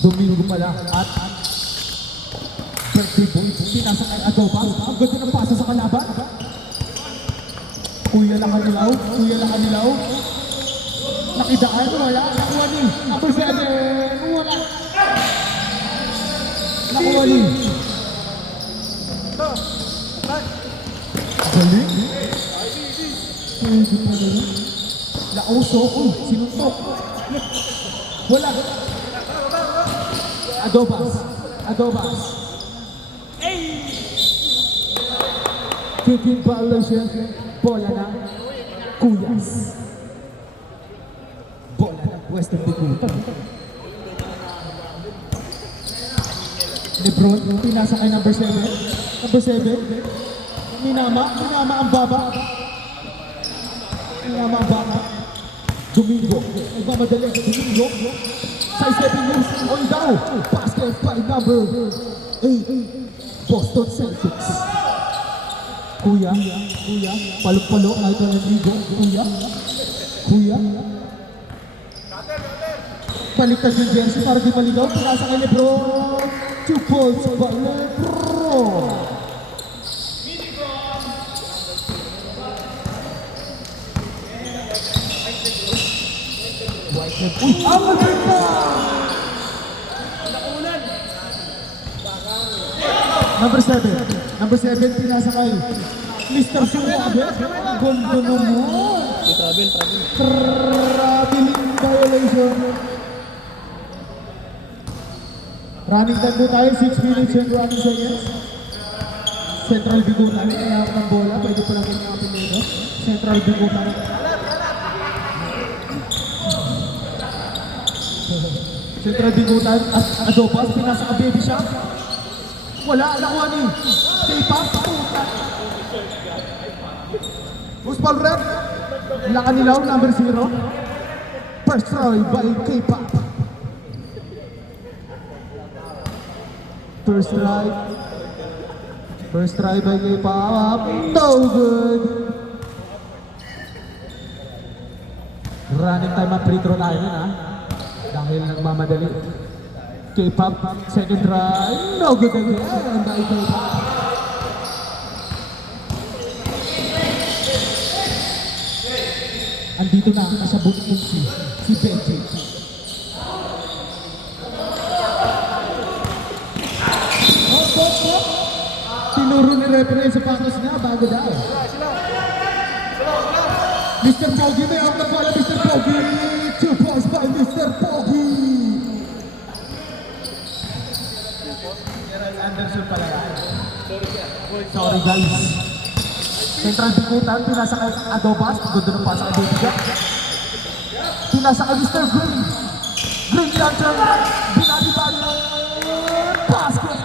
Domingo pala at birthday boy, pinasa kay Adoba. Ang ganda ng pasa sa kalaban. Kuya lang ang nilaw, kuya lang ang nilaw. Nakidaan, wala. Nakuha ni. Number 7, wala. Nakuha ni. Galing. Pwede pa rin. Lauso, sinuntok. Wala. Adobas. Kicking violation. Bola na. Kuyas. Bola na. Western Bikuta. Lebron, pinasa kay number 7. Number 7. Minama ang baba. Domingo, nagmamadali. Domingo. Side stepping moves on down. Basket by number 8. Boston Celtics. Kuya. Palong-palo. Ito ng ligo. Kuya. Baliktad yung jersey para di maligaw. Pinasa kay Lebron. 2 points by Lebron. Ang maganda! Number 7, pinasa kay Mr. Suwabe. Gondo naman. Traveling violation. Running time po tayo, 6 minutes and running seconds. Central Bigutan, kaya ng bola. Pwede po lang kinakapin nito. Central Bigutan. Central Bigutan at Adobas, pinasa ka baby shot. Wala, nakuha ni K-pop. Usbal Red, lakan nilaw, number 0. First try by K-pop. First try by K-pop. No good. Running time at free throw tayo na. Dahil nagmamadali. K-pop, second try. No good again by K-pop. Andito na, kasabot mo si Benji. Tinuro ni referee sa patos niya, bago daw. Mr. Pogi, may out na pala, Mr. Pogi. 2 points by Mr. Pogi. Anderson pala yan. Sorry guys. Central Bikutan, pinasa kay Adobas. Gundo ng pasa kay Baby Jack. Pinasa kay Mr. Green. Green Lantern. Binati ba yung basket?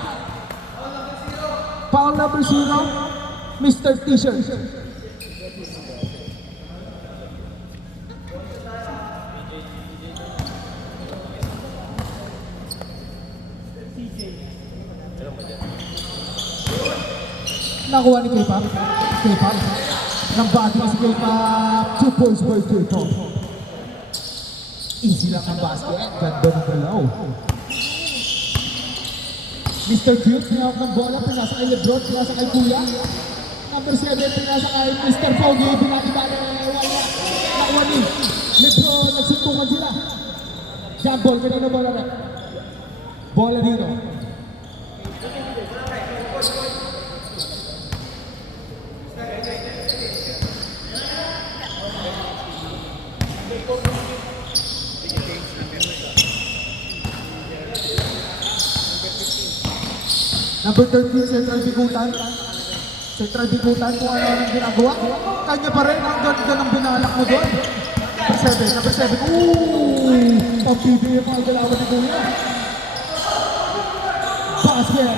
Foul number 0. Mr. T-shirt. Nakuha ni K-pop. Nang bati si K-pop. 2 points by K-pop. Easy lang ang basket. Ganda ng galaw. Mr. Cute, pinawag ng bola. Pinasa kay Lebron. Pinasa kay Kuya. Number 7, pinasa kay Mr. Foggy. Binati-bati. Wala. Nakuha ni Lebron. Nagsuntungan sila. Jump ball. Kanina bola na. Bola dito. Number 13, Central Bigutan. Central Bigutan, kung ano ang ginagawa. Kanya pa rin, ang ganda ng binalak mo doon. Number 7. Pag-PBA pa ang galawan ni Kuya. Basket.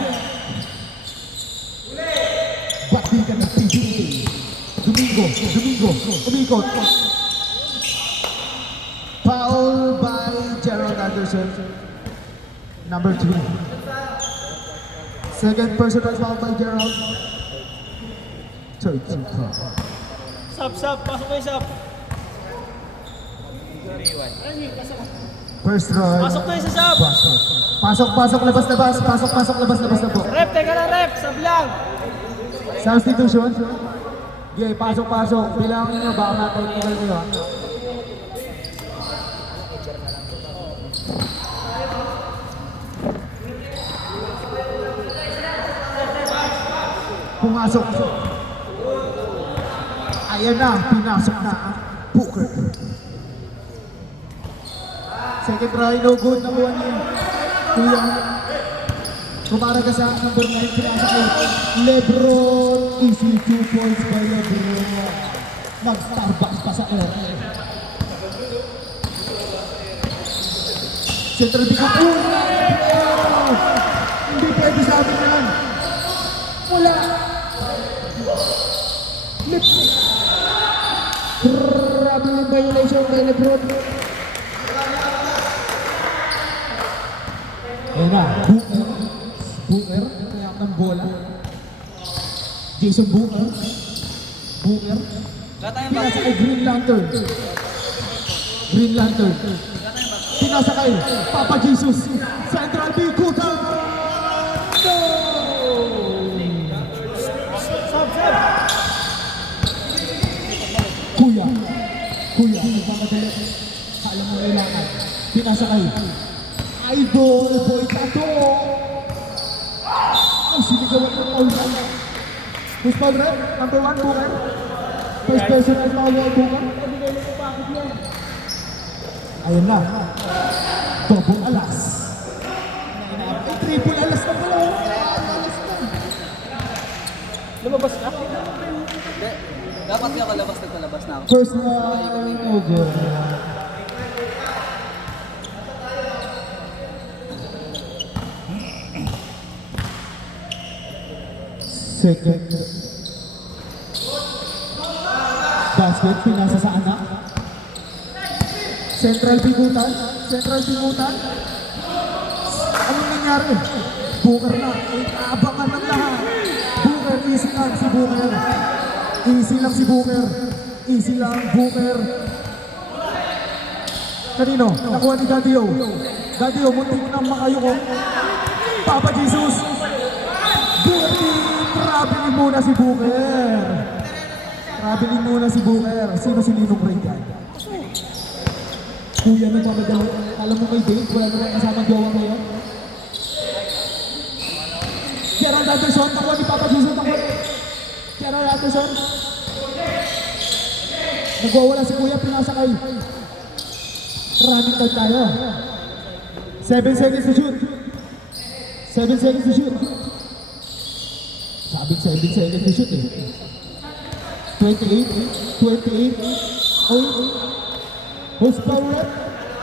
Bati ka ng PBA. Domingo. Umikot. Foul by Gerald Anderson. Number 3. Second personal foul by Gerald. Third foul. Sap, pasok na yung sap. First try. Pasok na yung sa sap. Pasok. Pasok, pasok, labas, labas. Pasok, pasok, labas, labas na po. Rep, teka lang rep, sub lang. Substitution. Okay, pasok, pasok. Bilangin nyo, baka na-technical kayo ha. Pumasok. Ayan na, pinasok na ang Booker. Second try, no good, nakuha niya. Kuya. Kumara ka sa number 9, pinasok kay Lebron. Easy 2 points by Lebron. Mag-Starbucks pa sa ere. Central Bicop. Hindi pwede sa amin yan. Wala. Lips. Grabe yung violation kay Lebron. Ayan na, Booker. Booker, kaya ng bola. Jason Booker. Booker. Pinasa kay Green Lantern. Green Lantern. Pinasa kay Papa Jesus. Central B. Kuta. No! Sub. Kuya. Kuya. Pamadali. Kala mo kailangan. Pinasa kay Idol Boy Tato. Ay, sinigawan ng paulan. Who's foul red? Number 1, Booker. First personal foul ng Booker. Ayun na. Double alas. Ay, triple alas na pala. Alas na. Lumabas ka? Hindi. Dapat nga kalabas nagkalabas na ako. First na over. Second. Basket, pinasa sa anak. Central Bigutan. Central Bigutan. Anong nangyari? Booker na. Ay, abangan ng lahat. Booker, easy lang si Booker. Easy lang si Booker. Easy lang, Booker. Kanino? Nakuha ni Daddy O. Daddy O, muntik na makayuko. Papa Jesus. Booker. Traveling muna si Booker. Traveling muna si Booker. Sino si Ninong Ray dyan? Kuya ng mga dalawa. Alam mo kay Dave, wala naman kasama jowa ngayon. Gerald Anderson, nakuha ni Papa Jesus. Gerald Anderson. Nagwawala si Kuya, pinasa kay. Running time tayo. 7 seconds to shoot. 7 seconds to shoot. Sabing 7 seconds to shoot eh. 28. Oh, who's power?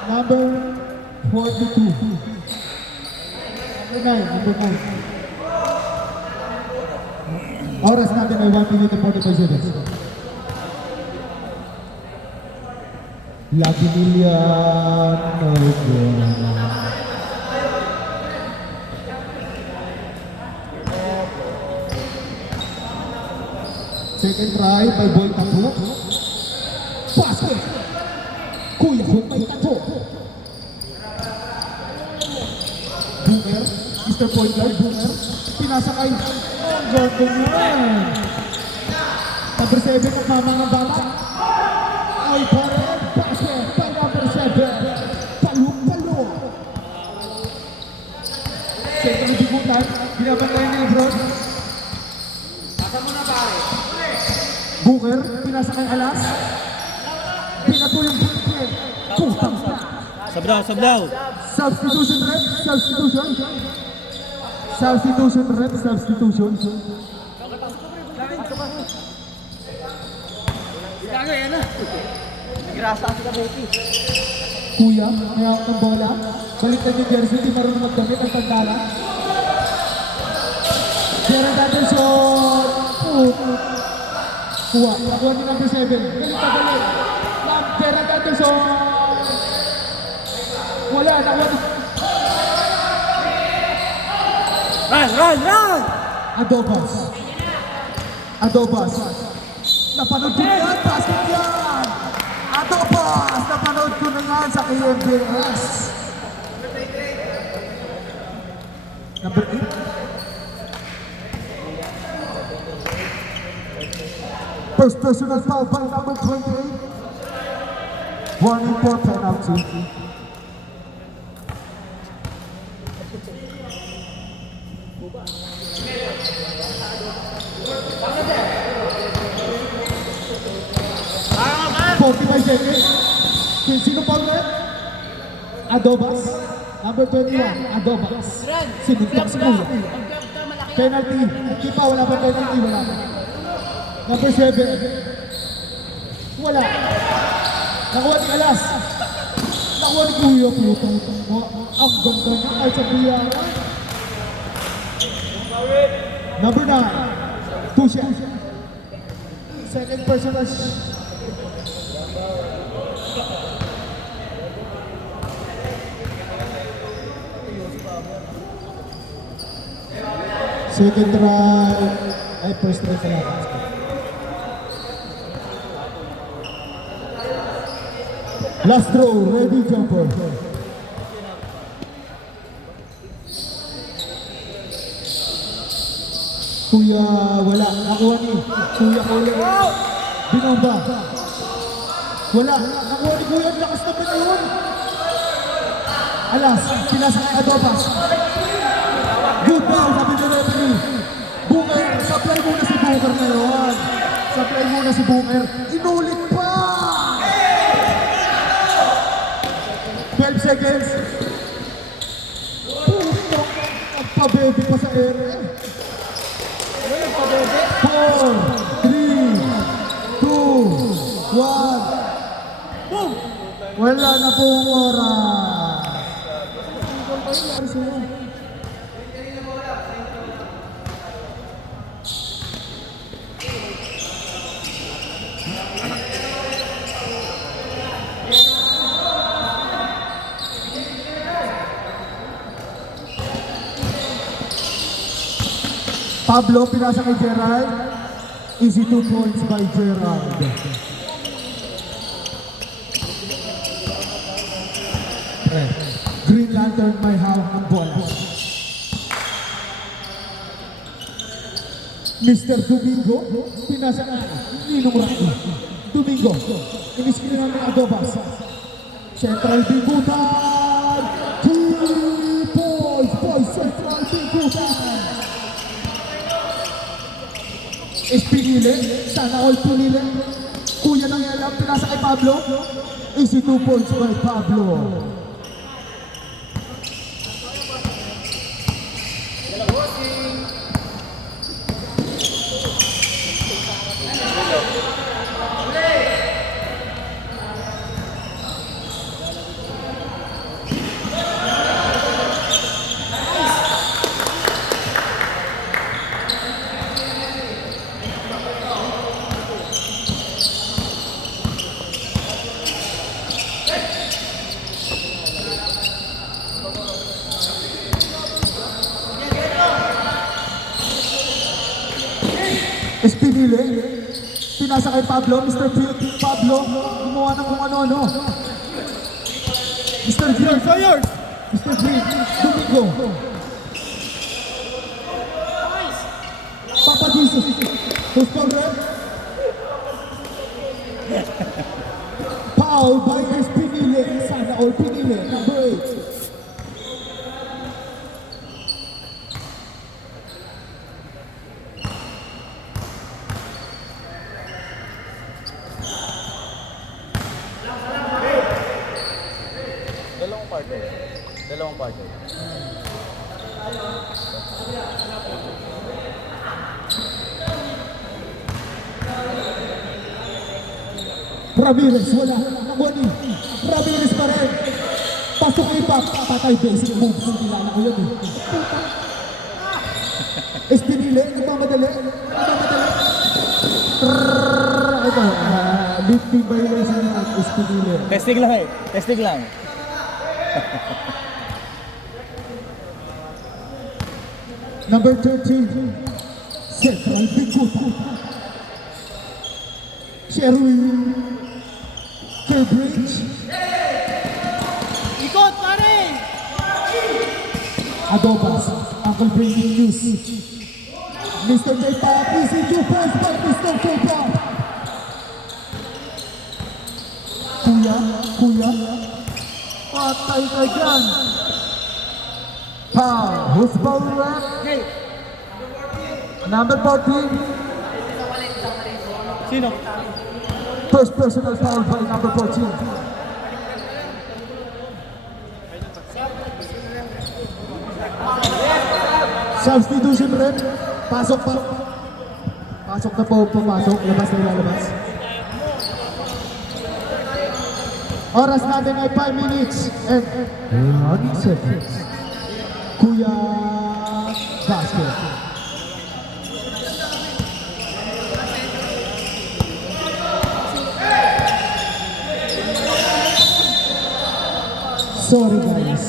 Number 42. Number 9. Oras natin ay 1 minute and 45 seconds. Lucky Million. Second try by Boy Tato. Basket. Kuya Boy Tato. Booker. Mr. Point Guard. Booker. Pinasa kay. Ang ganda naman. Number 7 at mamang bata. Ay, Boyer. Basket by number 7. Talong-talong. Second na bigutan. Binabantayan ni Lebron. Booker, pinasa kay Alas. Pinato yung Booker. Putang na. Sub daw. Substitution rep, substitution. Substitution rep, substitution. Gago yan na. Nagrasa ako sa Becky. Kuya, mayawak ng bola. Baliktad yung jersey, di marunong magdamit ang tandala. Gerald Anderson. Kuha ni number 7. Galit na galit. Gerald Anderson. Wala, nakuha ni... Run! Adobas. Napanood ko na yan, basket yan. Adobas, napanood ko na yan sa KMBS. Number 8. First personal foul by number 28. Warning for penalty. By seconds. Sino pa ulit? Adobas. Number 21, Adobas. Sinuntok si Kuya. Penalty. Hindi pa, wala pa penalty. Wala pa. Number 7. Wala. Nakuha ni Alas. Nakuha ni Kuya. Putang mo. Ang ganda niya kahit sa Kuya. Number 9. Tusha. Second personal. Second try, ay first try pala. Last throw, ready jumper. Kuya, wala. Nakuha ni Kuya Kuya. Binomba. Wala. Nakuha ni Kuya. Lakas naman na yun. Alas, pinasa kay Adobas. Good ball, sabi ni referee. Booker, supply muna si Booker ngayon. Supply muna si Booker. Inulit pa! 12 seconds. Putok, nagpabebe pa sa ere. 4, 3, 2, 1. Boom! Wala na pong oras. Pablo, pinasa kay Gerald. Easy 2 points by Gerald. Green Lantern may hawak ng bola. Mr. Domingo, pinasa ka Ninong Rocky. Domingo, iniskrin namin Adobas. Central Bigutan! 3 points by Central Bigutan! Pinili, sana all pinili. Kuya nang alam, pinasa kay Pablo. Easy 2 points by Pablo. Espinile, pinasa kay Pablo, Mr. Pablo, gumawa ng kung ano-ano. Mr. Green, Mr. Green, Domingo. Papa Jesus, who's called red? Foul by Espinile, sana all Pinile, number 8. Dalawang part. Ramirez, wala. Nakuha Ramirez pa rin. Pasok kay Pap. Patay basic moves. Kilala ko yun eh. Espinile, nagmamadali. Ito, lifting violation ng Espinile. Testing lang eh. Testing lang. Number 13, Central Bigutan. Sherwin Kerbridge. Ikot, pare! Adobas, Uncle Breaking News. Mr. J. Pop, easy 2 points by Mr. J. Pop. Kuya, patay ka dyan. Foul, who's foul rep? Number 14, Sino? first personal foul by number 14. Substitution rep, pasok pa. Pasok na po, papasok, labas na lalabas. Oras natin ay 5 minutes and 1 seconds. Kuya Basket. Sorry guys.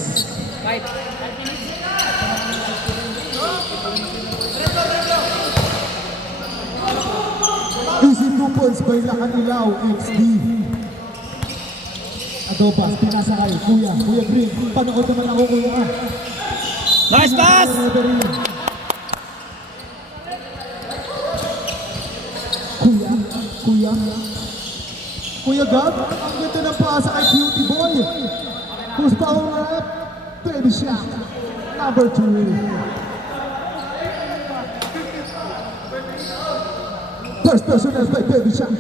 Easy 2 points by Lakanilaw XD. Adobas, pinasakay. Kuya Green. Panood naman ako kuya. Nice pass! Kuya Gab, ang ganda ng pasa kay Cutie Boy. Who's power up? Baby shot. Number 2. First personal by Baby shot.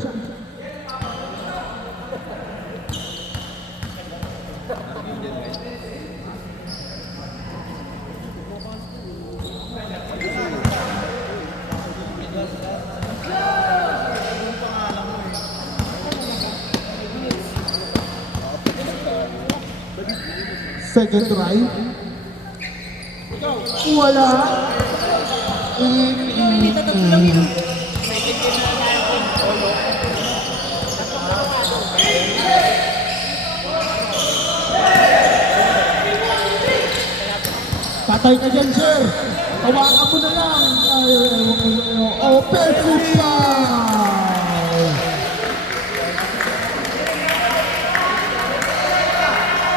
Second try. Wala. Patay ka dyan, sir. Tawakan mo na lang. Open football.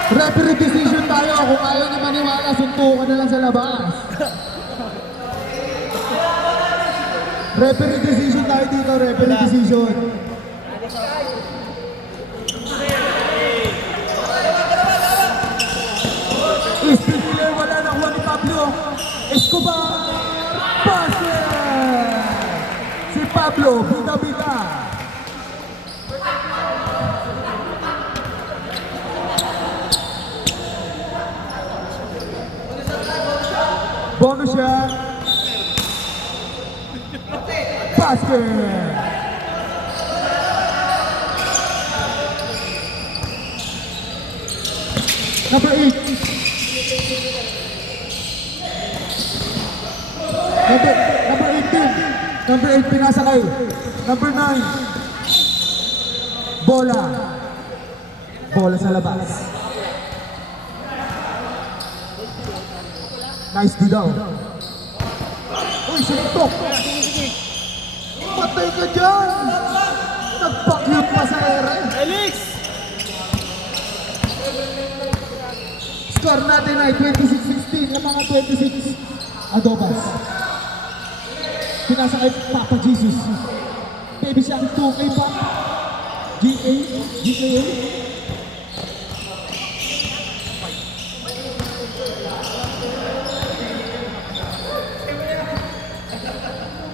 Referee decision tayo. Kung ayaw niyo maniwala, suntukan na lang sa labas. Referee decision tayo dito. Referee decision. Ispinile, wala na kuha ni Pablo. Escobar. Pase! Si Pablo, bida-bida. Bonus shot. Basket. Number 8. Number 18. Number 8 pinasakay. Number 9. Bola. Bola sa labas. Nice D daw. Uy, suntok! Patay ka dyan! Nagpakyut pa sa ere. Felix! Score natin ay 26-16. Yung mga 26. Adobas. Pinasa kay Papa Jesus. Baby siya, 2K pa. GA.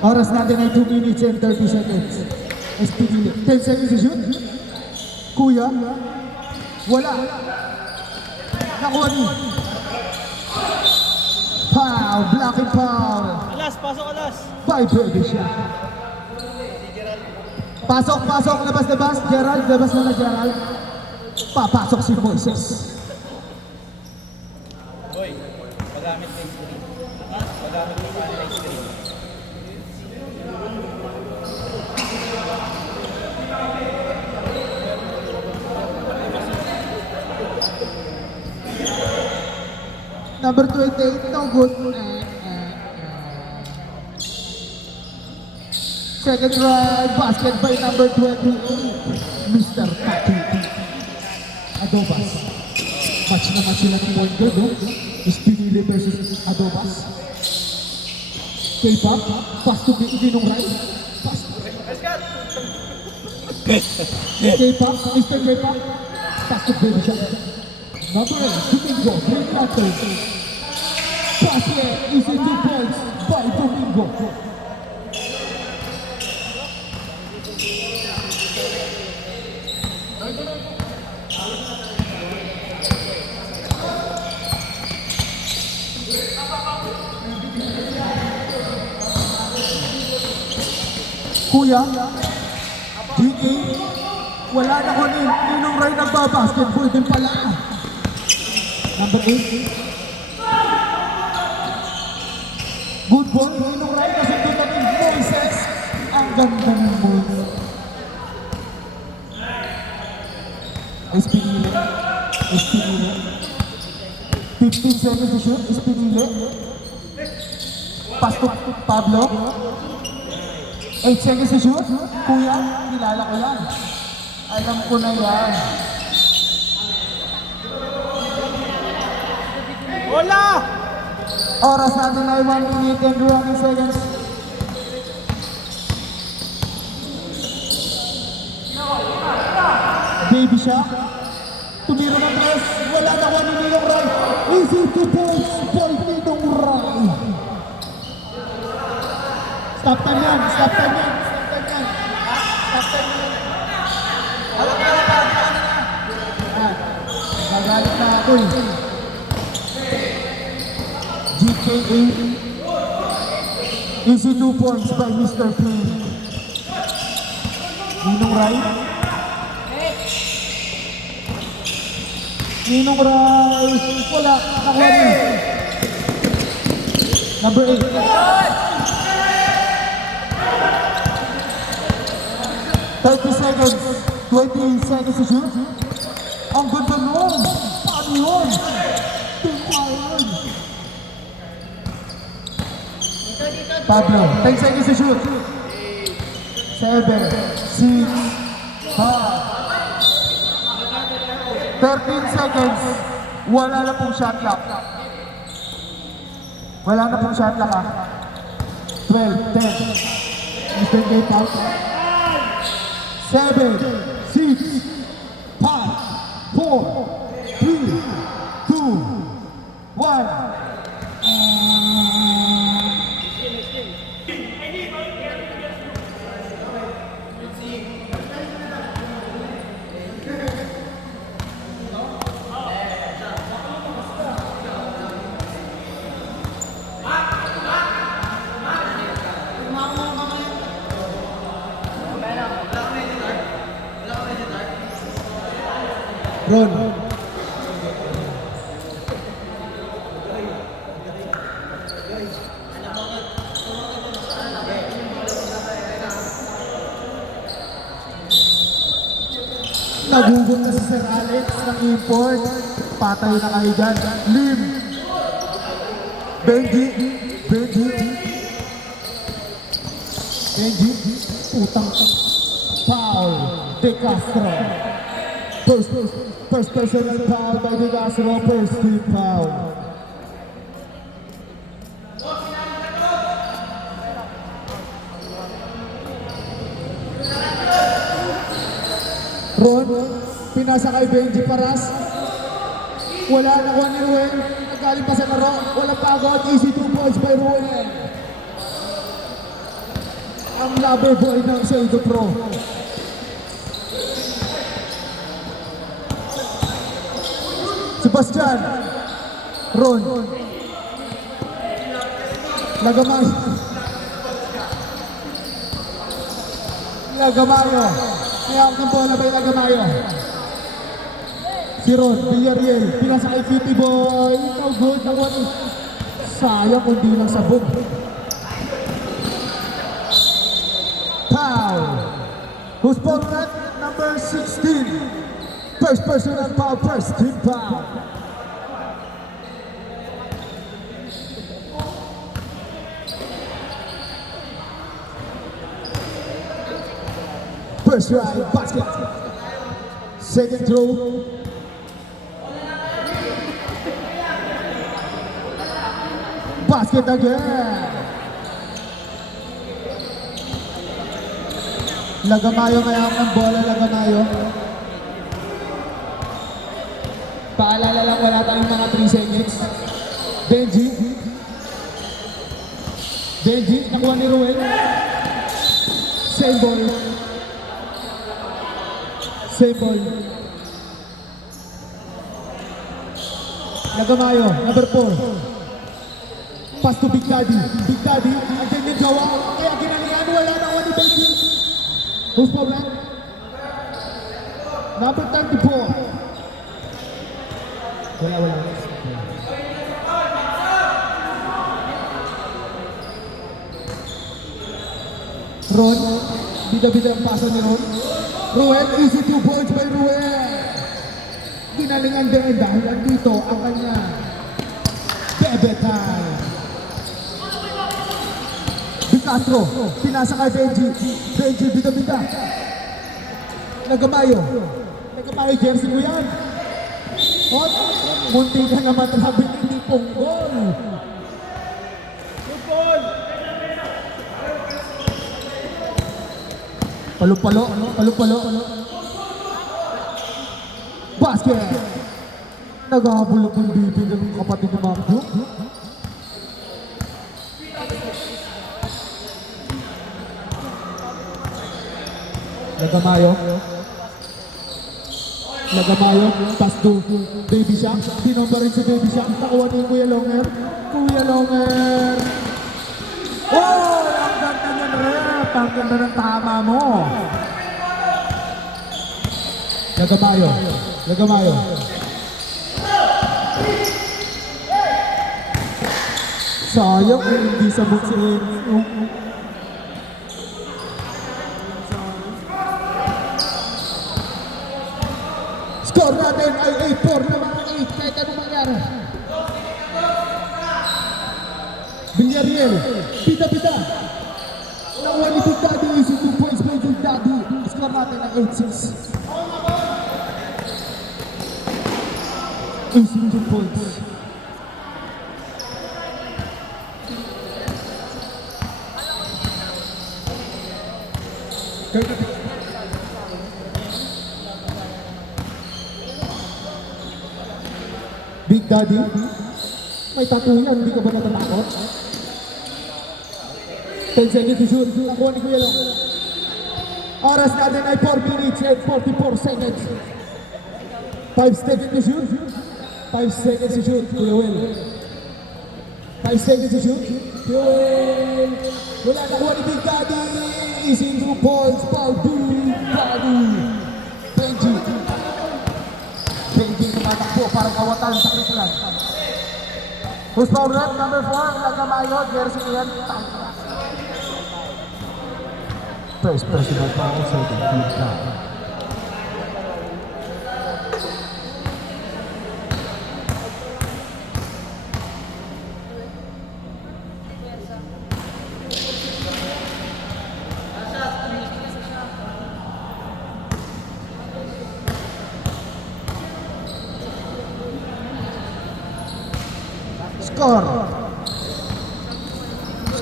Oras natin ay 2 minutes and 30 seconds. SPD. 10 seconds to shoot. Kuya. Wala. Nakuha ni. Foul. Blocking foul. Alas, pasok alas. By Baby siya. Pasok. Labas. Gerald. Labas na Gerald. Papasok si Moises. Boy, pagamit na screen. Pagamit na screen. Number 28, no good. Second try, basket by number 28, Mr. Patuti. Adobas. Match na sila ng point guard, no? Espinile versus Adobas. K-pop, pass to Ninong Rai. Pass to K-pop, Mr. K-pop, pass to Baby Shark. Number 8, Domingo, bring it out there. Pass here, easy 2 points by Domingo. Kuya, GK, wala na ko Ninong Ray nagbabasketball din pala. Number 8, Good ball, Ninong Ray nasundo na ni Moises. Ang ganda ng Moises. Espinile. 15 seconds to shoot, Espinile. Pass to Pablo. 8 seconds to shoot. Kuya, kilala ko yan. Alam ko na yan. Hola! Oras natin ay 1 minute and 20 seconds. Baby Shark. Tumiro ng tres. Wala na ko ni Ninong Ray. Easy 2 points by Ninong Ray. Stop time yan. Stop time yan. Nagalit na ako eh. GKA. Easy 2 points by Mr. P. Ninong Ray. Ninong Ray. Wala. Nakuha niya. Number 8. 30 seconds. 20 seconds to shoot. Ang ganda nun. Paano yun? Tingnan. Pablo, 10 seconds to shoot. 7, 6, 5, 13 seconds. Wala na pong shot clock. Wala na pong shot clock ah. 12, 10. Mr. Gate out. 7, 6, 5, 4, 3, 2, 1. Ron. Nagugot na si Sir Alex ng import. Patay na kayo dyan. Lim. Benji. Putang foul. De Castro. First personal foul by De Castro. First team foul. Ron, pinasa kay Benji Paras. Wala na ko ni Ruel. Nagaling pa sa laro. Walang pagod. Easy 2 points by Ruel. Ang labi boy ng Pseudo Pro. Sebastian. Ron. Lagamayo. Mayawag ng bola by Lagamayo. Si Ron, Villarreal, pinasa kay Cutie Boy. Ikaw good na one. Sayang kung di lang sabog. Foul. Who's ball net? Number 16. First personal foul, first team foul. First drive, basket. Second throw. Basket again. Lagamayo mayroon ng bola, Lagamayo. Paalala lang, wala tayong mga 3 seconds. Benji. Benji, nakuha ni Ruel. Same ball. Same ball. Lagamayo, number 4. Pass to Big Daddy. Big Daddy, andyan yung gawa. Kaya ginalingan, wala nakuha ni Benji. Who's for that? Number 34. Wala. Ron, bida-bida ang paso ni Ron. Ruel, easy 2 points by Ruel. Ginalingan din dahil andito ang kanya Bebe time. Di Castro, pinasa kay Benji. Benji, bida-bida. Nagamayo. Nagkapay jersey mo yan. Hot, munti ka na matrabit, hindi punggol. Palo-palo. Basket! Naghahabulok yung bibig ng kapatid ni Ma'am Duke. Nagamayo, pass to Baby Shaq. Dinomba rin si Baby Shaq. Nakuha ni Kuya Longer. Kuya Longer! Oh! Ang ganda niyan, Rep! Ang ganda ng tama mo! Nagamayo. Sayang kung hindi sabot si Enzo. Score natin ay 8-4 na mga 8 kahit anong mangyari. Villarreal, pita-pita. Nakuha ni Big Daddy, easy 2 points by Big Daddy. Score natin ay 8-6. Easy 2 points. Big Daddy, may tattoo yan, hindi ka ba natatakot? 10 seconds to shoot. Nakuha ni Kuya Long. Oras natin ay 4 minutes and 44 seconds. 5 seconds to shoot. 5 seconds to shoot. Kuya Will. 5 seconds to shoot. Kuya Will. Wala, nakuha ni Big Daddy. Easy 2 points. Ball Big Daddy. Benji. Benji tumatakbo para kawatan sa kritilan. Who's foul rep? Number 4, Lagamayo, jersey yan. First personal foul, second team foul.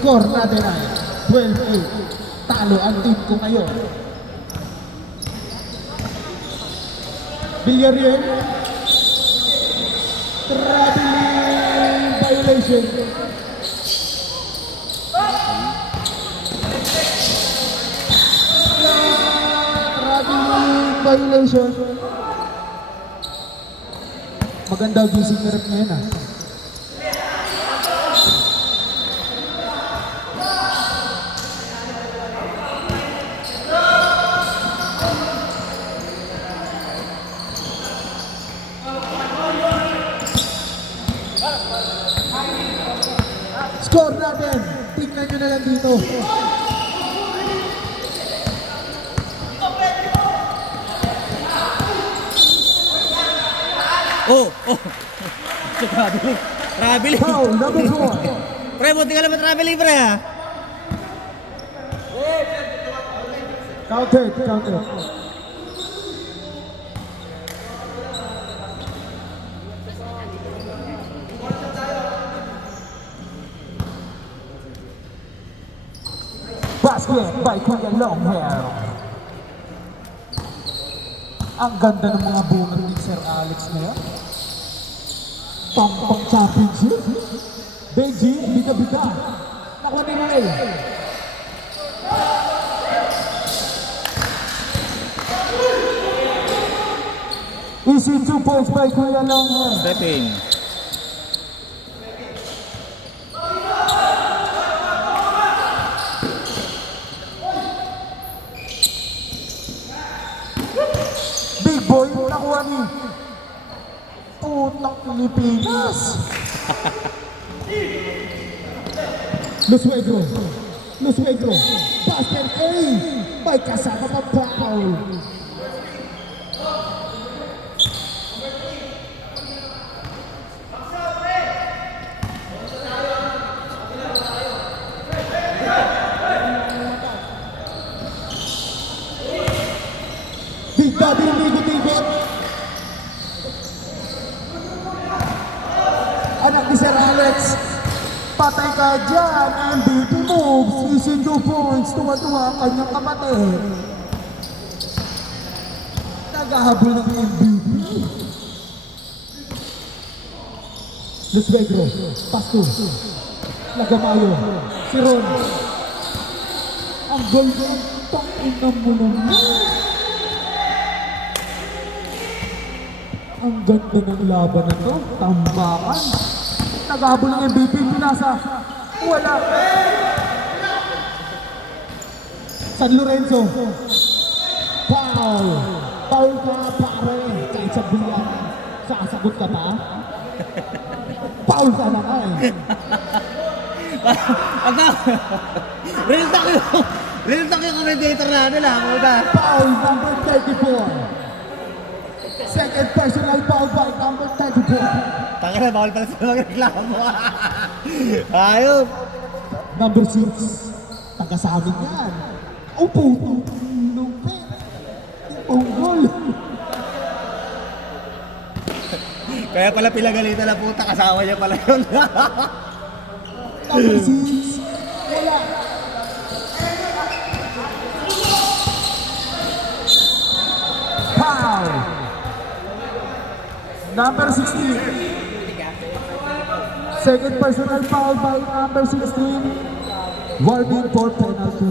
Score natin ay 12-8. Talo ang team ko ngayon. Villarreal. Traveling violation. Traveling violation. Maganda gising na rep ngayon ah. Score natin. Tingnan nyo na lang dito. Oh! Traveling. Traveling. Foul number 4. Pre, buti ka naman traveling, pre, ha? Counted. basket by Kuya Longhair. Ang ganda ng mga bunga ni Sir Alex na yan. Pampang championship. Benji, bida-bida. Nakuha ni Noel. Easy 2 points by Kuya Longhair. Stepping. Big boy, nakuha ni Putang Pilipinas. Lusuegro. Lusuegro. Basket A. May kasama pa foul. Big Daddy, ligot-ligot. Anak ni Sir Alex. Patay ka dyan. MVP moves. Easy 2 points. Tuwa-tuwa ang kanyang kapatid. Naghahabol ng MVP. Lusuegro. Pasto. Lagamayo. Si Ron. Ang ganda. Tangina mo naman. Ang ganda ng laban na to. Tambakan. Naghahabol ng MVP. Pinasa. Wala. San Lorenzo. Foul. Foul ka pare. Kahit sa bulan. Sasagot ka pa. Foul ka na ka eh. Real talk yung... Real talk yung commentator na nila. Puta. Foul number 34. Second personal foul by number 34. Taka na, bawal pala sila magreklamo. Ayun. Number 6. Taga sa amin yan. Oh, puto. Lupit. Unggol. Kaya pala pinagalitan na puta, kasama niya pala yun. Number 6. Wala. Foul. Number 16. Second personal foul by number 16. Warning for penalty.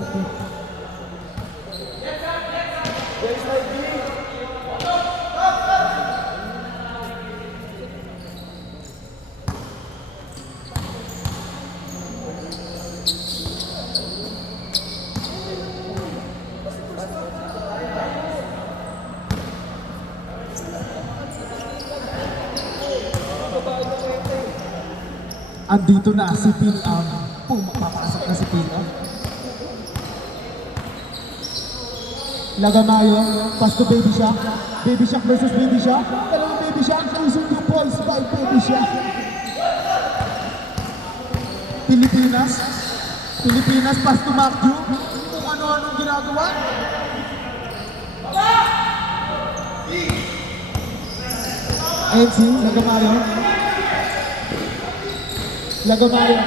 Andito na si Pinam. Pumapasok na si Pinam. Lagamayo. Pasto Baby Shark. Baby Shark versus Baby Shark. Dalawang Baby Shark. Losing 2 points by Baby Shark. Pilipinas. Pilipinas, Pasto Macju. Kung ano-anong ginagawa. NC. Lagamayo. Lagamayo.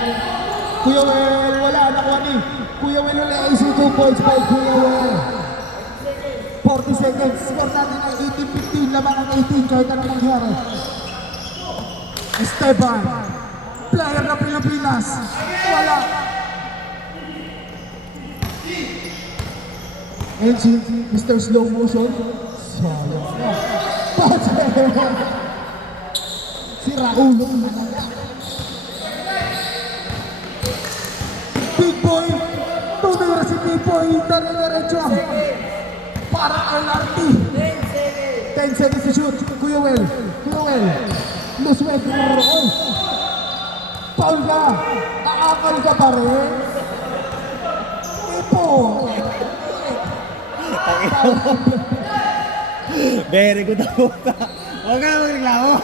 Kuya Wel. Wala. Nakuha ni. Kuya Wel wala. Easy 2 points by Kuya Wel. 40 seconds. Score natin ang 18-15. Laman ang 18 kahit anong mangyari. Esteban. Player ng Pilipinas. Wala. NC. Mr. Slow Motion. Sayang na. Sira ulo. Big boy. Tumira si Big boy. Dire-diretso. Para LRT. 10 seconds to shoot. Kuya Wel. Kuya Wel. Lusuegro. Oh. Foul ka. Aakal ka pa rin. Ipo. Very good ang puta. Huwag ka na magreklamo.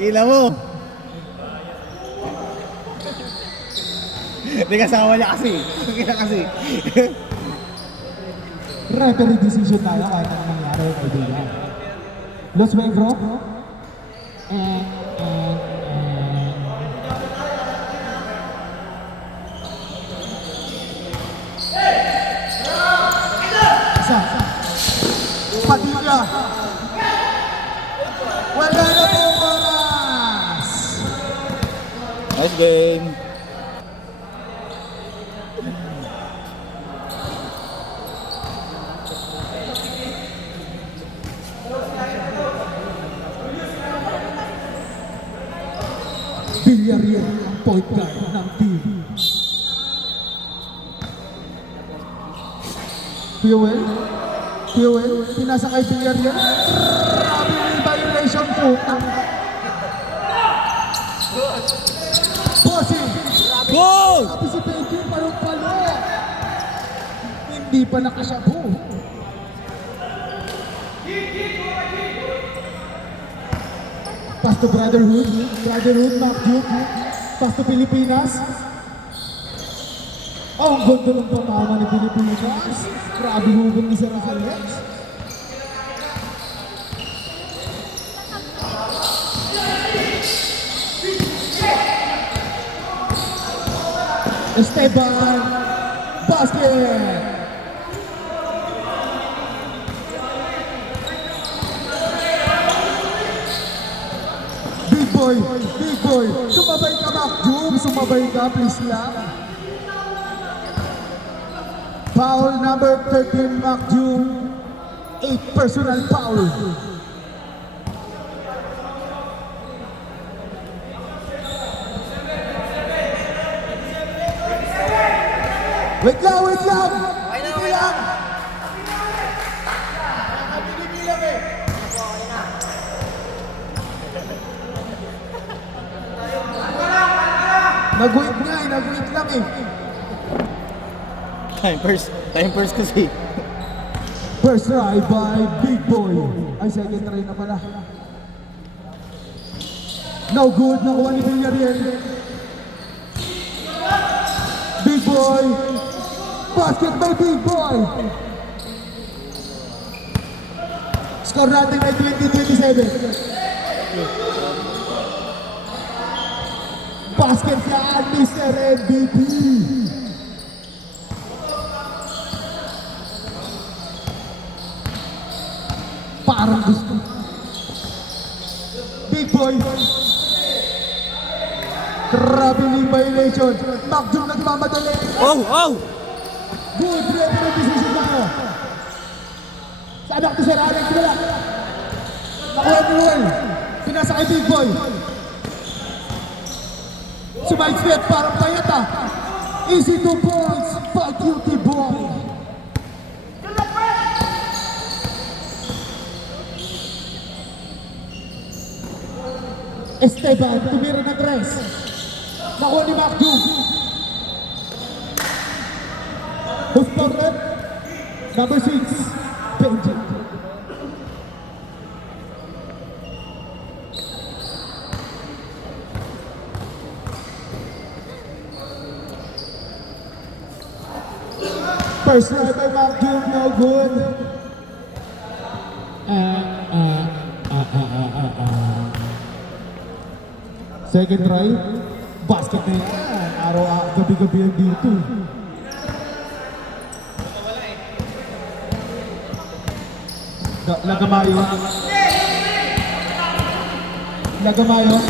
Ila mo. Hindi kasama niya kasi. Kaya kasi. Referee decision tayo kahit anong nangyari. Kaibigan. Lusuegro. Nice game. Villarreal ang point guard ng team. Fuel, pinasa kay Villarreal. Grabe yung violation po. Bossing! Goal! Sabi si Pedro, palong-palo. Hindi pa nakasyabu. Pass to Brotherhood, Mark Duke. Pass to Pilipinas. Oh, ang ganda ng patama ni Pilipinas. Grabe hubog ni Sir Alex. Esteban, basket! Big boy. Sumabay ka, Mac Jum. Sumabay ka, please lang. Foul number 13, Mac Jum. 8 personal foul. Wait lang. Hindi lang. Nag-wait lang eh. Time first kasi. First try by Big Boy. Ay, second try na pala. No good, nakuha ni Villarreal. Big Boy. Basket by Big Boy. Score natin ay 20-27. Basket yan, Mr. MVP. Parang gusto. Big Boy. Grabe yung violation. Macjum nagmamadali. Oh! Good, referee decision na ko. Sa anak to Sir Alex, wala. Nakuha ni Will. Pinasa kay Big Boy. Sumide step, parang payat ah. Easy 2 points by Cutie Boy. Esteban, tumira ng press. Nakuha ni Macjum. Who's partner? Number 6, Benji. First try by Macjum, no good. Second try, basket na yan. Gabi-gabi yan dito. Lagamayo. Nagkalaro.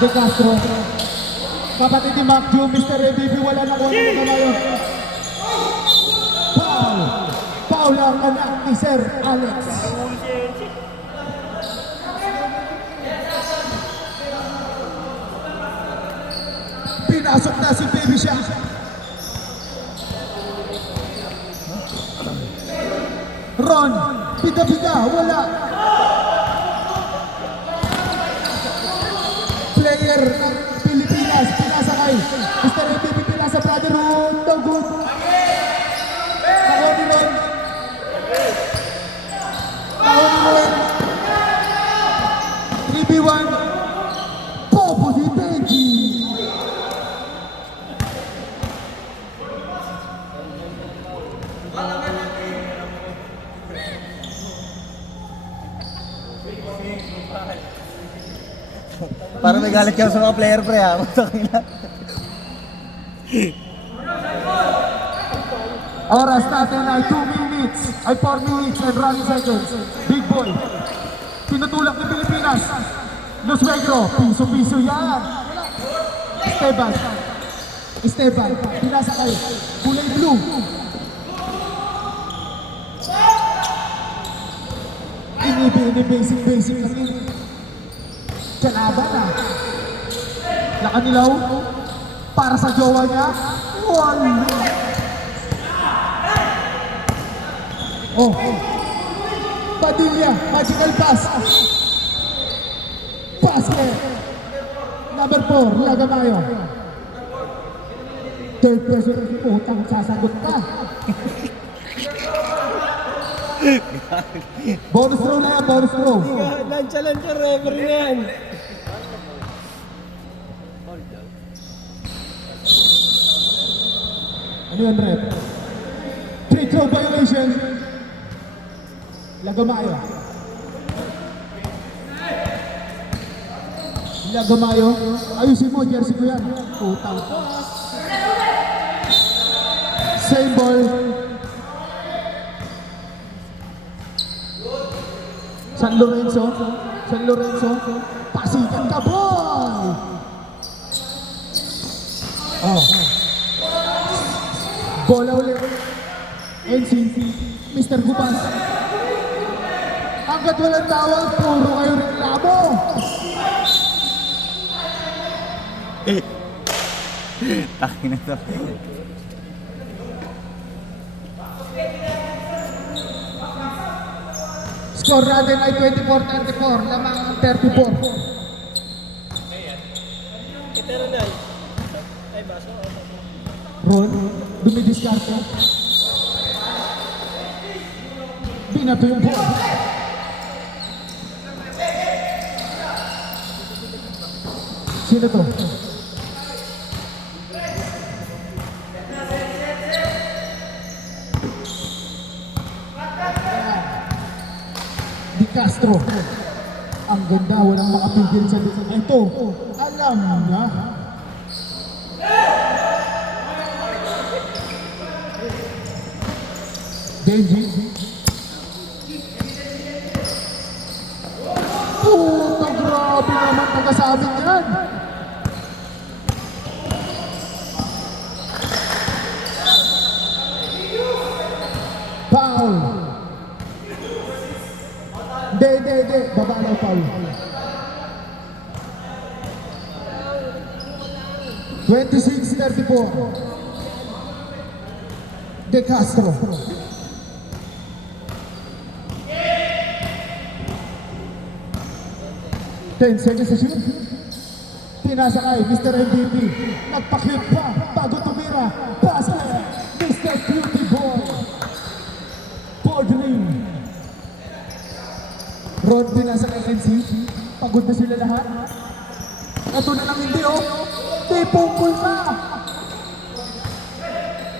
De Castro. Kapatid ni Macjum, Mr. MVP, wala na kuha ng Lagamayo. Foul ang anak ni Sir Alex. Pinasok na si Baby Shaq. Ron, pida-pida, wala. Player ng Pilipinas, pinasa kay Mr. MVP, pinasa Brotherhood, no good. Nakuha ni Ron. 3v1. Popo di Benji. Parang may galit ka sa mga player pre ha. Oras natin ay 2 minutes, ay 4 minutes and running seconds. Big Boy, tinutulak ni Pilipinas. Los Negro, piso-piso yan. Esteban, pinasa kayo. Kulay blue. Basic lang yun. Kalaban na. Nakanilaw. Para sa jowa niya. Wala. Oh. Padilla, magical pass. Basket. Number 4, Lagamayo. Third person, utang sasagot ka. Bonus throw na yan, bonus throw. Lansya, referee na yan. Ano yun, rep? Free throw violation. Lagamayo. Lagamayo. Ayusin mo, jersey ko yan. Utang. Same ball. San Lorenzo. Pasikan ka, boy! Oh. Bola ulit. NC, Mr. Gubas. Hanggat walang tawag, puro kayo reklamo. Takin na to. Score natin ay 24-34, lamang ang 34. Ron, dumidiskarte. Binato yung ball. Sino to? Di Castro. Ang ganda, walang makapigil sa dito. Ito, alam na. Benji. Puta, grabe naman pagkasabi niyan. Foul. Hindi. Baba na foul. 26-34. De Castro. Ten seconds to shoot. Pinasa kay Mr. MVP. Nagpa-clip pa bago tumira. Basket. Mr. Beauty Boy. Bordering. Rod pinasa kay NC. Pagod na sila lahat. Ito na lang hindi oh. Di pungkol na.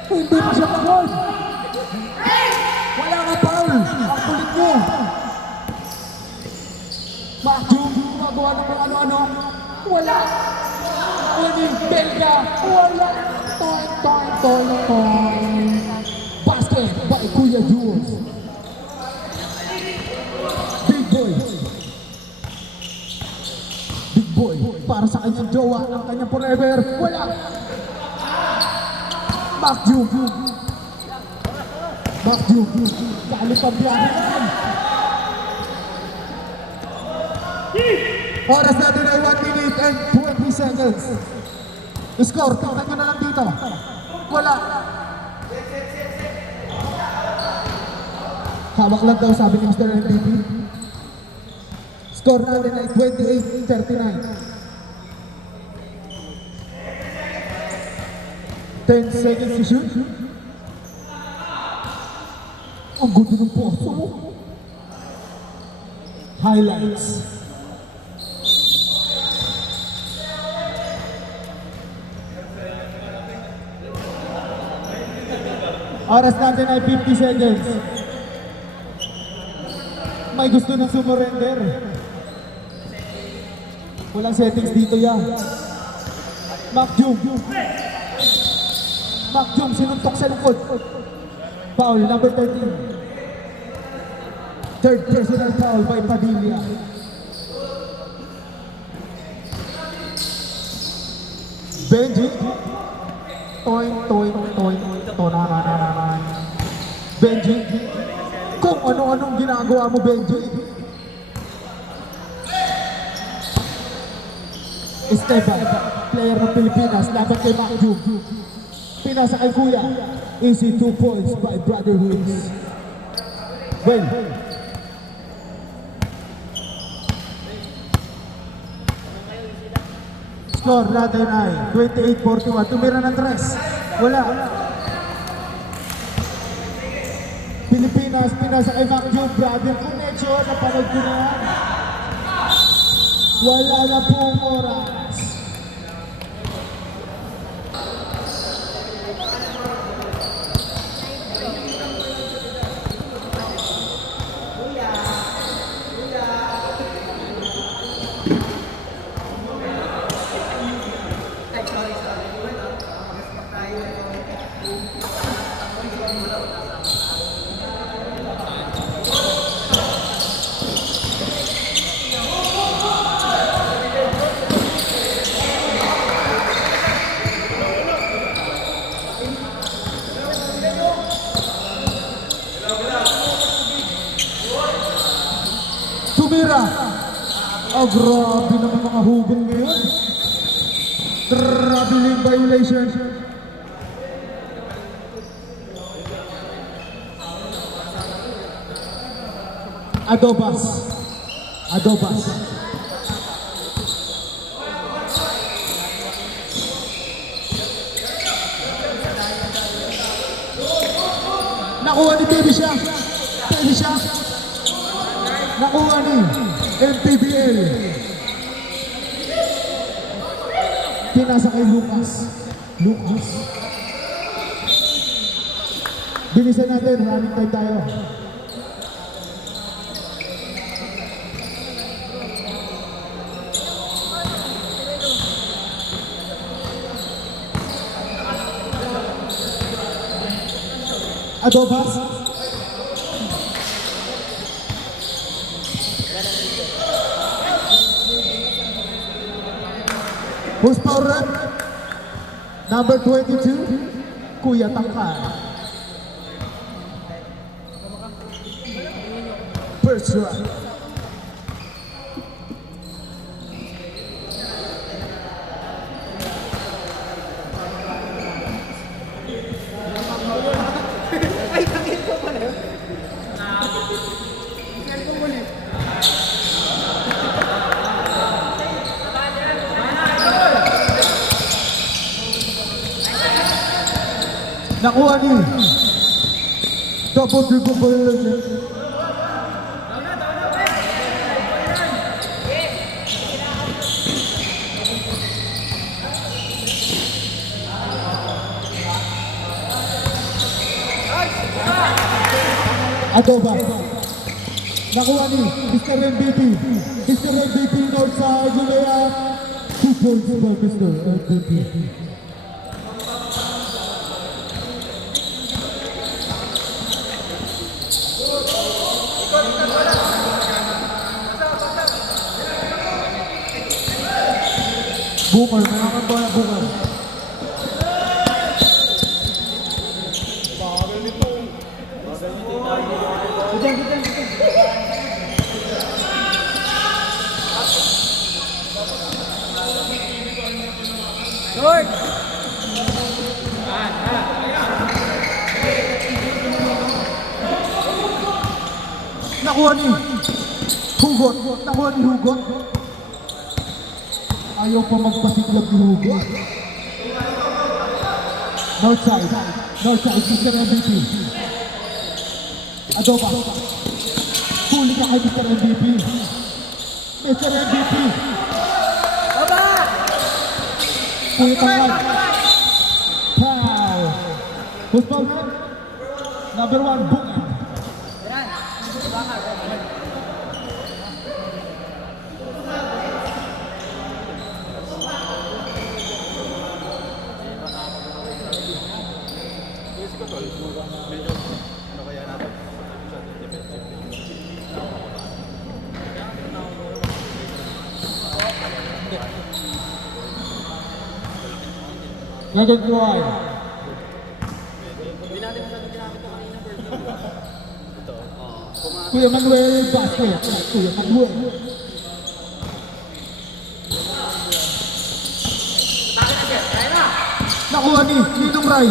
Hindi pa siya pagod. Wala nga foul. Ang kulit nyo. Makjum, magawa ng mga ano-ano. Wala. Uling Belga. Wala. Toy. Basket by Kuya Jules. Big boy. Para sa kanyang jowa, ang kanyang forever. Wala. Makjum. Galit ang biyahe naman. Oras natin ay 1 minute and 20 seconds. Score, tingnan nyo na lang dito. Wala. Hawak lang daw sabi ni Mr. MVP. Score natin ay 28-39. 10 seconds to shoot. Ang gusto ng poso mo. Highlights. Oras natin ay 50 seconds. May gusto na sumurrender. Walang settings dito yan. Makjum, sinuntok sa likod. Foul, number 13. Third personal foul by Padilla. Benji. Toy, toy, toy, toy. Benji. Kung ano-anong ginagawa mo, Benji. Esteban, player ng Pilipinas, laban kay Macju. Pinasa kay Kuya. Easy 2 points by Brother Ruiz. Well. Score, natin ay 28-41. Tumira ng 3. Wala. Pilipinas, pinasa kay Macju. Brother connection, napanood ko na yan. Wala na pong oras. Tumira. Oh, grabe naman mga hugong ngayon. Traveling violation. Adobas. Adobas. Nakuha ni Baby siya. Baby siya. Nakuha ni MPBL. Pinasa kay Lucas. Lucas. Bilisan natin, running time tayo. Adobas. Who's power rep? Number 22, Kuya Tangkay. First round. Nakuha ni double dribble. Adoba. Nakuha ni Mr. MVP. Mr. MVP Northside Julea. 2 points for Mr. MVP. Bukal, mga bola bukal. Lord! Nakuha ni Hugot. Nakuha ni Hugot. Ayaw pa magpasiglag ni Hugot. Northside. Northside, Mr. MVP. Adoba. Huli ka kay Mr. MVP. Mr. MVP. Baba! Kuya Tangkay. Foul. Who's foul na? Number 1, Book. Gagot Roy. Kuya Manuel basket. Kuya Manuel. Nakuha ni Ninong Rai.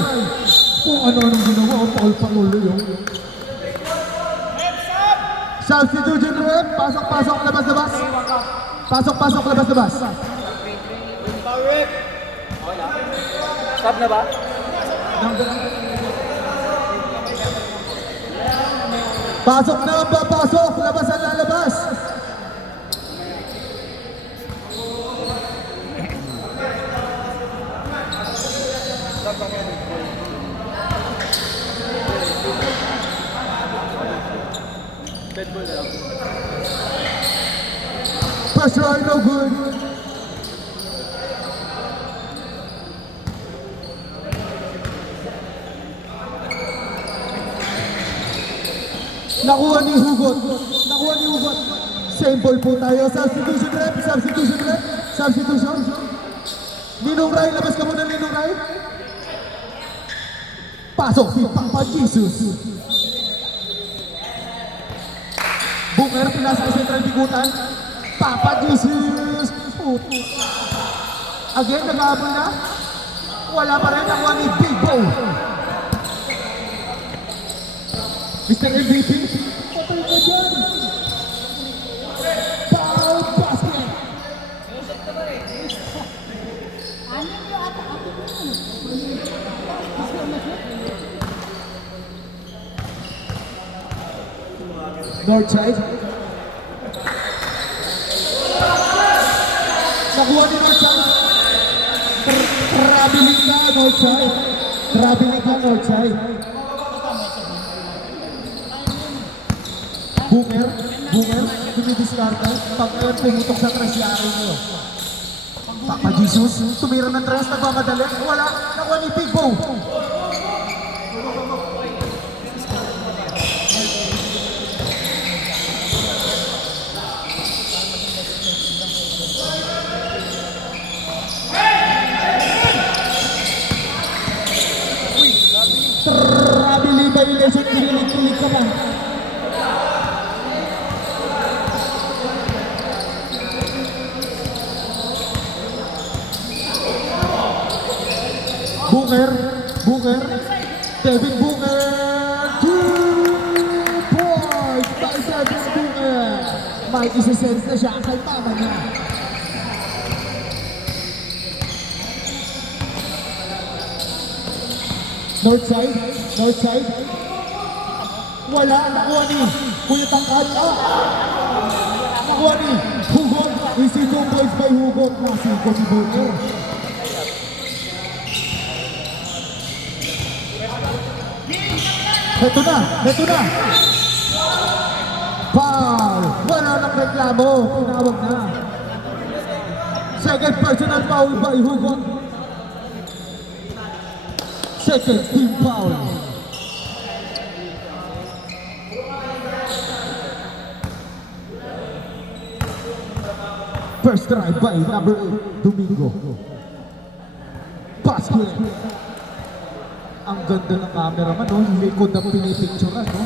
Kung ano-anong ginawa, Paul Pangulo yung. Substitution rep, pasok-pasok, labas-labas. Pasok-pasok, labas-labas. Stop na ba? Pasok na ang papasok, labas ang lalabas. First try, no good. Nakuha ni Hugot. Nakuha ni Hugot. Same ball po tayo. Substitution rep. Substitution rep. Substitution. Ninong Rai. Labas ka muna, Ninong Rai. Pasok si Papa Jesus. Booker. Pinasa sa central bigutan. Papa Jesus. Again, nag-aabol na. Wala pa rin. Nakuha ni Big Bo. Mr. MVP, patay ka dyan! Foul basket! North side. Nakuha ni North side. Traveling ka, North side. Traveling ka, North side. Booker, dumidiskarta. Pag ngayon pumutok sa tres, yari nyo. Papa Jesus, tumira ng tres, nagmamadali. Wala, nakuha ni Big Bo. Trabili violation, kinilig ka ba? Booker, Devin Booker, 2 points by Devin Booker. May isa-sense na siya kay mama niya. North side. Wala, nakuha ni Kuya Tangkad. Nakuha ni Hugot. Easy 2 points by Hugot. Nasiko si Booker. Heto na! Foul! Wala nang reklamo, tinawag na. Second personal foul by Hugot. Second team foul. First try by number 8, Domingo. Basket! Ang ganda ng cameraman, no? Likod ang pinipicturean, no?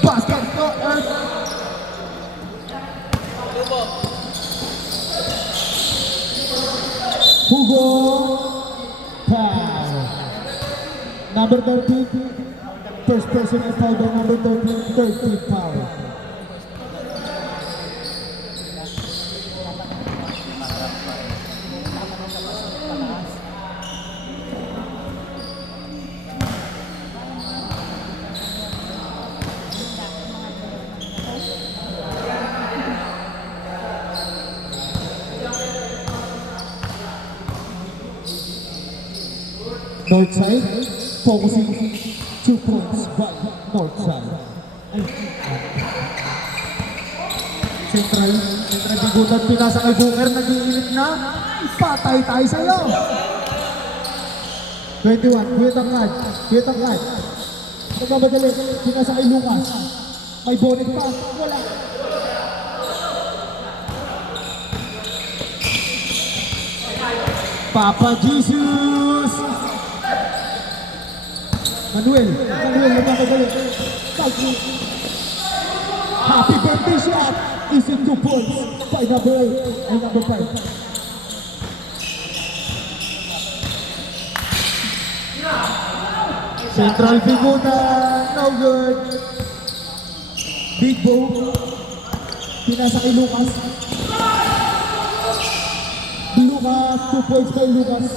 Basket ko, Earth! Hugo! Foul! Number 13, first personal foul by number 13, third team foul. North side, focusing 2 points by North side. Central bigutan, pinasa kay Booker, nag-iinit na. Patay tayo sa'yo. 21, Kuya Tangkad. Nagmamadali, pinasa kay Lucas. May bonnet pa, wala. Papa Jesus! Manuel nagkakagalit. Happy birthday shot! Is it 2 points by number 8 and number 5. Central Figuna, no good. Big Bo, pinasa kay Lucas. Lucas, 2 points by Lucas.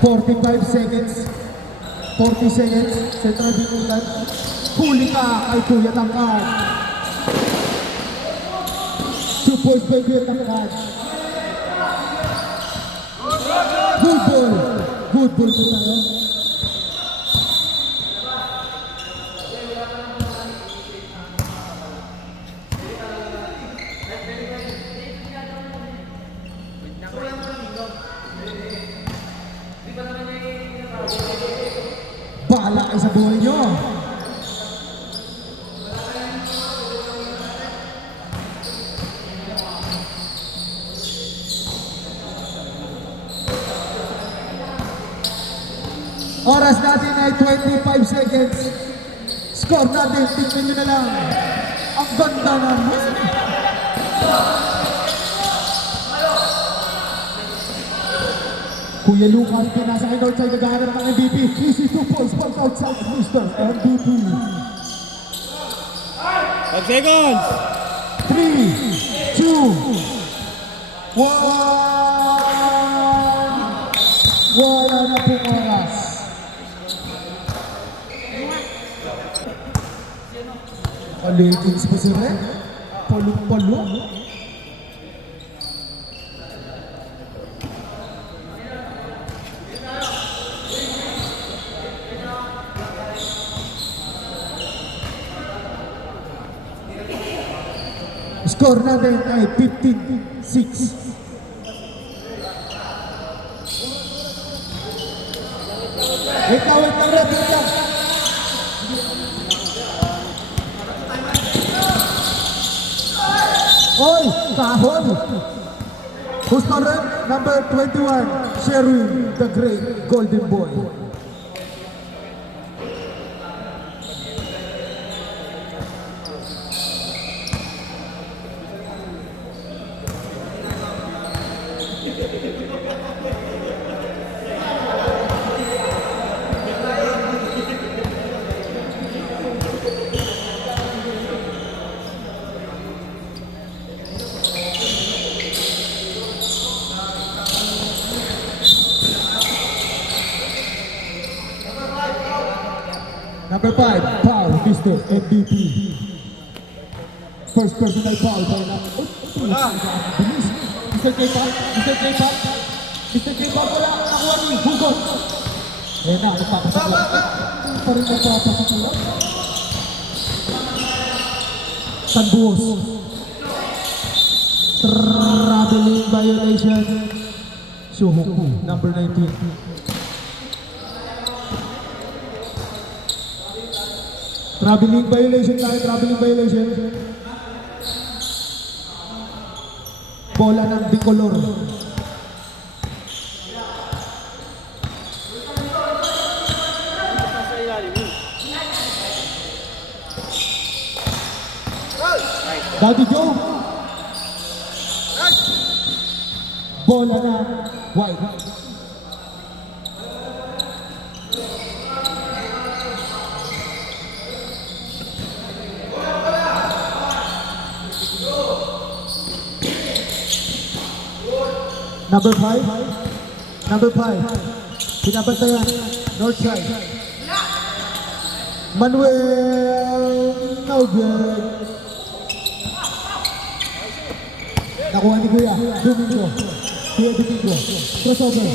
"45 seconds. 40 seconds. Central Figuna. Huli ka kay Kuya Tangkad. 2 points by Kuya Tangkad. Good ball. Good ball po tayo. Bahala kayo sa buhay nyo. Oras natin ay 25 seconds. Score natin, tignan nyo na lang. Ang ganda naman. Kuya Lucas, pinasa kay Northside, naghahanap ng MVP. Easy 2 points, ball outside, Mr. MVP. 5 seconds! 3, 2, 1. Wala na pong oras. Aligins pa si Ren. Palong-palo. Score natin ay 15-6. Wait lang, Red, wait lang. Oy, kahon. Who's the red? Number 21, Sherwin, the great golden boy. Number 5, foul, Mr. MVP. First personal foul by number... Mr. K-Pop, Mr. K-Pop, Mr. K-Pop, wala, nakuha ni Hugo. Ayan na, nagpapasakla. Pa rin nagpapasakla. Sanbuos. Traveling violation. Suhuku, number 19. Traveling violation tayo, traveling violation. Bola ng bicolor. Daddy Joe. Bola na white. Number 5. Number 5. Pinabantayan. Northside. Manuel. No good. Nakuha ni Kuya. Domingo. Kuya Domingo. Crossover.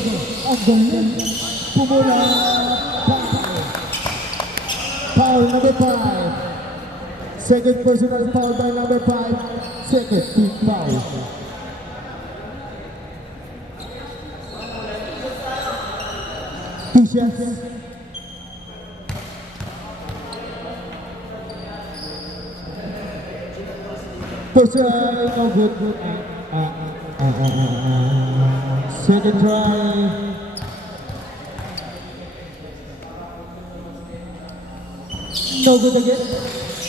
Ang galing. Pumula. Foul number 5. Second personal foul by number 5. Second team foul. Two shots. First try, no good. Second try. No good again.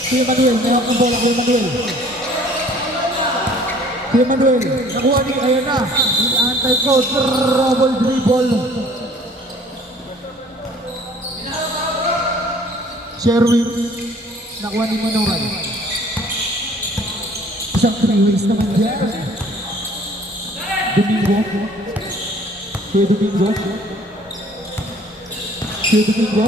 Kuya Manuel, mayroon ng bola, Kuya Manuel. Kuya Manuel, nakuha ni, ayan na. Antay ko, trouble dribble. Sherwin, nakuha ni Manoran. Isang 3 ways naman dyan. Domingo. Kuya Domingo. Kuya Domingo.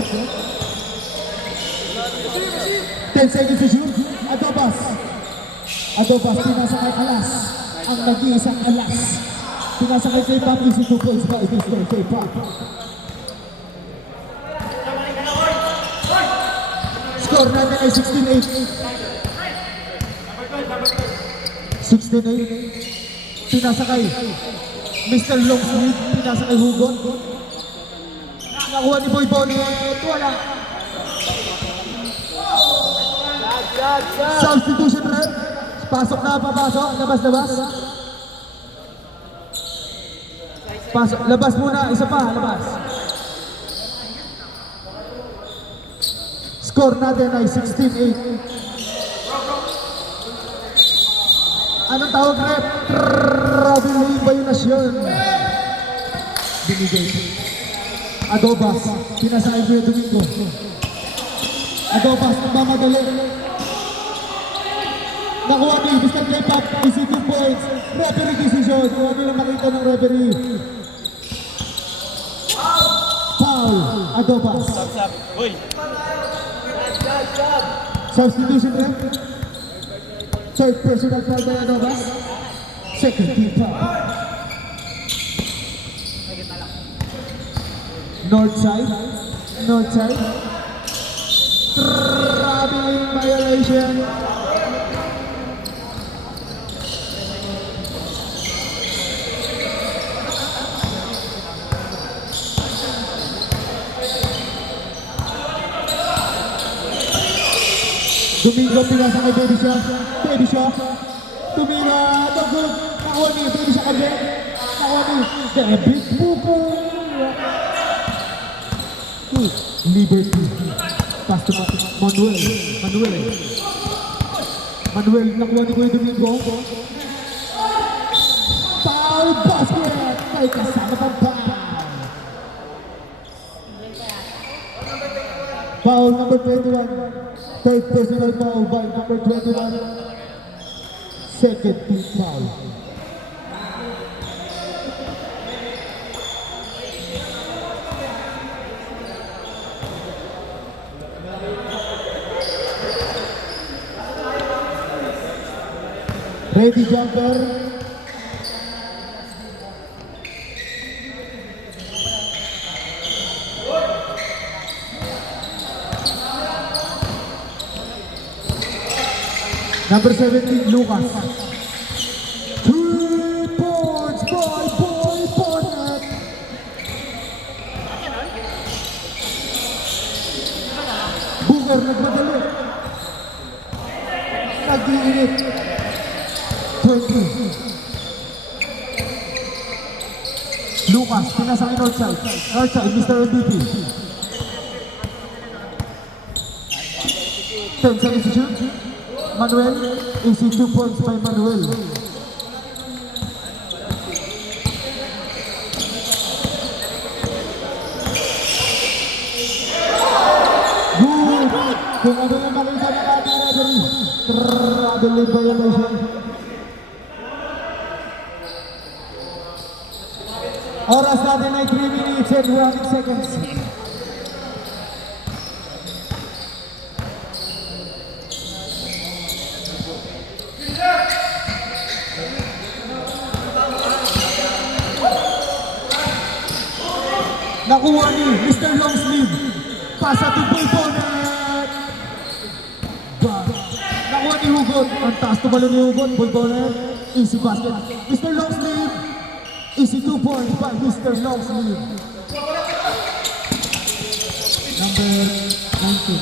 10 seconds to shoot. Adobas. Adobas, pinasakay Alas. Ang nag-iisang Alas. Pinasakay kay Pop, easy 2 points by Mr. K-Pop. Score natin ay 16-8. 16-8. Pinasakay Mr. Longsmith. Pinasakay Hugon. Nakuha ni Boy Bonnet. Wala. Substitution rep. Pasok na, papasok. Labas. Pasok. Labas muna. Isa pa. Labas. Score natin ay 16-8. Anong tawag rep? Traveling violation. Binigay. Adobas. Pinasakay ko yung Domingo. Adobas. Nagmamadali. Nakuha ni Mr. K-Pop. Easy 2 points. Referee decision. Kung ano lang makita ng referee. Foul. Adobas. Substitution rep. Third personal foul by Adobas. Second team foul. North side. Traveling violation. Domingo pinasa kay Baby Shaw. Tumira, no good. Nakuha ni Baby Shaw again. Nakuha ni David Booker. Liberty. Pass to Manuel, nakuha ni Kuya Domingo. Foul basket. May kasama pang foul. Foul number 21. Third personal foul by number 21. Second team foul. Ready jumper. Number 17, Lucas. 3 points by Boy Bonnet. Booker nagmadali. Nag-iinit. 20. Lucas, pinasakay Northside. Mr. MVP. 10 seconds to shoot. Manuel, easy 2 points by Manuel. Good! Kung ano yung makita ng ating referee, traveling violation. Oras natin ay 3 minutes and 1 seconds. Nakuha ni Mr. Longsleeve. Pasa to Boy Bonnet. Nakuha ni Hugon. Ang taas tumalo ni Hugon. Boy Bonnet. Easy basket. Mr. Longsleeve. Easy 2 points by Mr. Longsleeve. Number 19.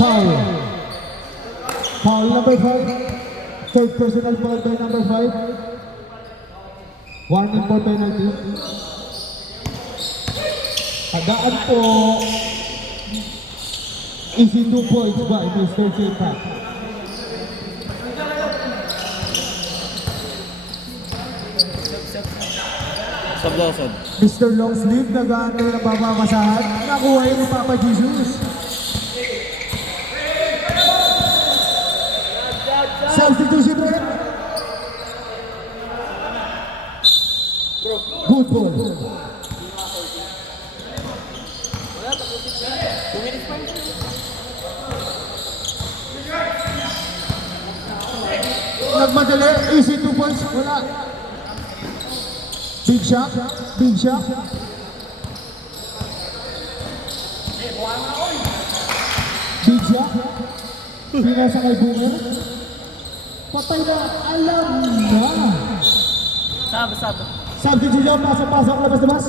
Foul. Number 5. Third personal foul by number 5. Warning for penalty. Tagaan po. Easy 2 points by Mr. J-Pac. Sub Lawson. Mr. Longsleeve, nag-aantay ng pamamasahan. Nakuha yun ni Papa Jesus. Substitution rep. Good ball. Nagmadali, easy 2 points, wala. Big shot, big shot. Big shot. Pinasa kay Boomer. Patay na, alam na. Sub. Substitution, pasok, labas.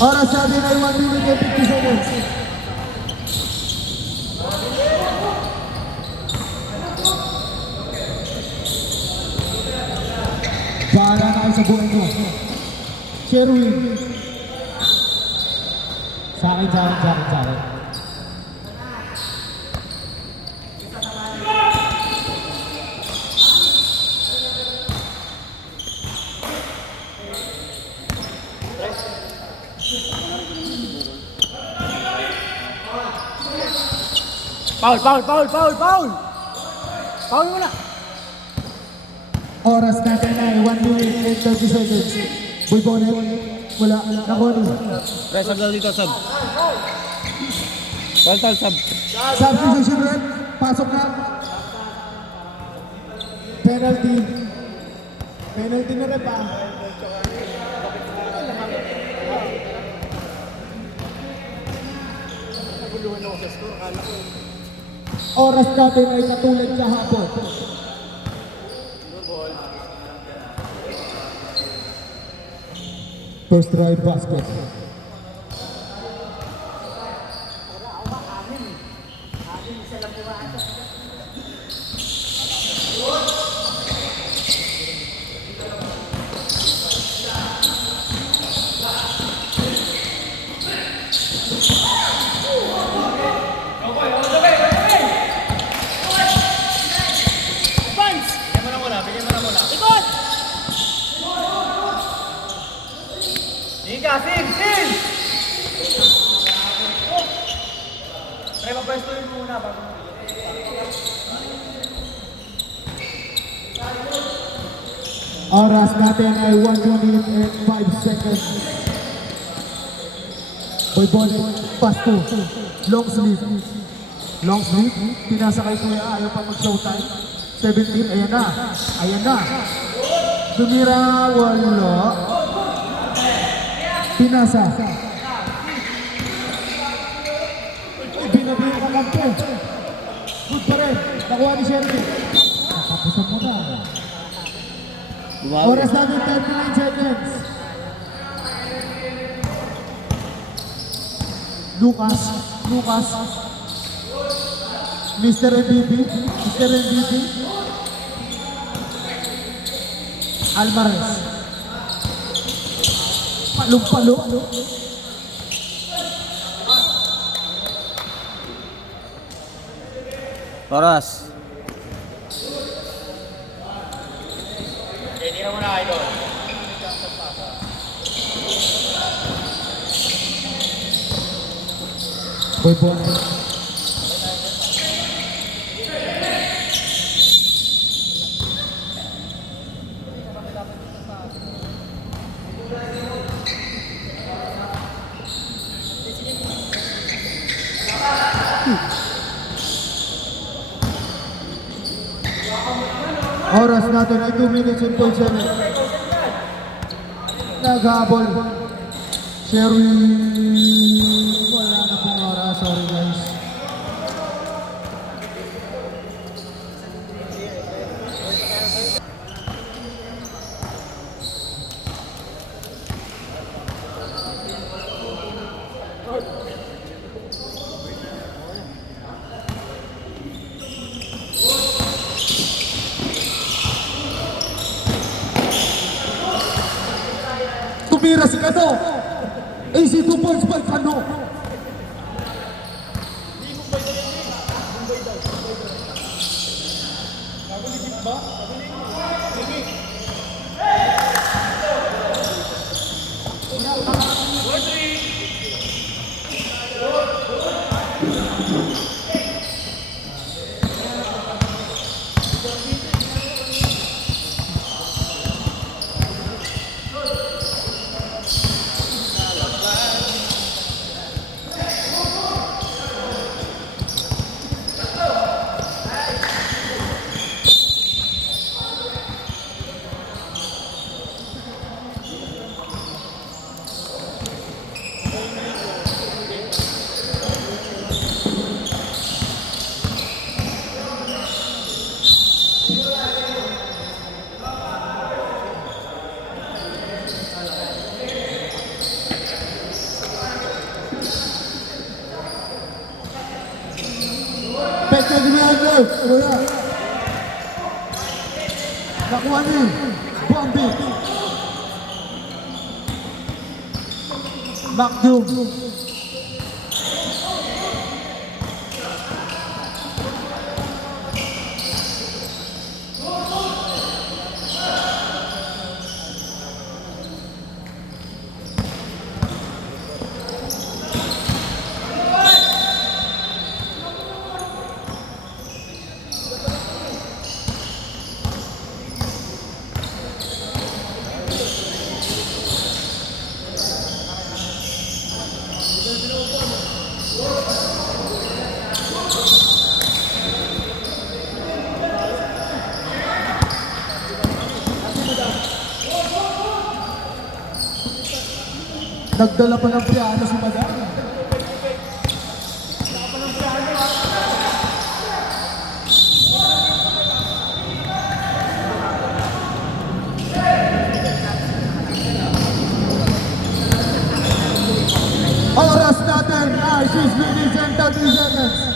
Oras natin ay 1 minute and 50 seconds. Bahala na kayo sa buhay mo. Sherwin. Sa akin. Foul muna. Oras natin ay 1 minute and 30 seconds. Boy Bonnet, wala, nakuha ni. Pre, sub daw dito, sub. Foul, sub. Substitution rep, pasok na. Penalty. Penalty na rep ah. Oras natin ay katulad kahapon. First try basket. Oras natin ay 1 minute and 5 seconds. Boy Bonnet, pass to Longsleeve. Longsleeve, pinasa kay Kuya, ayaw pa mag-showtime. 17, ayan na. Tumira, wala. Pinasa. Binabihin ka kampo. Good pa rin, nakuha ni Sherwin. Nakapusan mo na. Wow. Oras natin 39 seconds. Lucas. Mr. MVP. Alvarez. Palong-palo. Oras. Boy Bonnet. Oras natin ay 2 minutes and 47. Naghabol. Sherwin. Wala na pong oras. Sorry guys. Tumira si Kano. Easy 2 points by Kano. Pekka Grimaldo. Wala. Nakuha ni Bombi. Macdum. Nagdala pa ng piano si Madam. Oras natin ay 6 minutes and 30 seconds.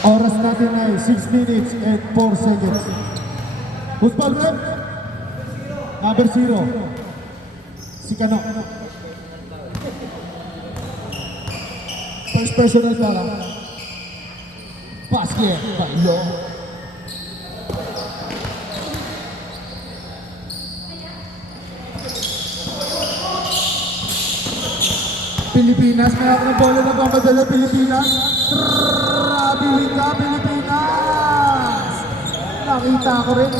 Oras natin ay 6 minutes and 4 seconds. Who's ball rep? Number 0. Si Kano. First personal foul. Basket by Lo. Pilipinas, may ako ng bola na pamadala Pilipinas. Bili ka, Pilipinas! Nakita ko rin.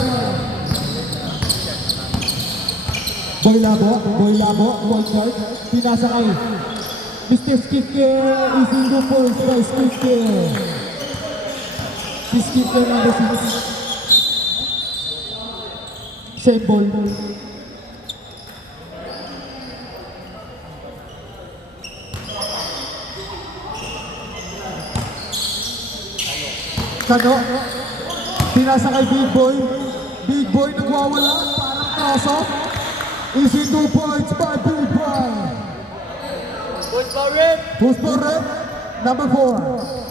Boy Labo, Boy Card. Pinasa kay Mr. Skipke, easy 2 points by Skipke. Si Skipke number 6. Same ball. Kano, pinasa kay Big Boy. Big Boy nagwawala, parang cross-off. Easy 2 points by Big Boy. Who's for red? Number 4.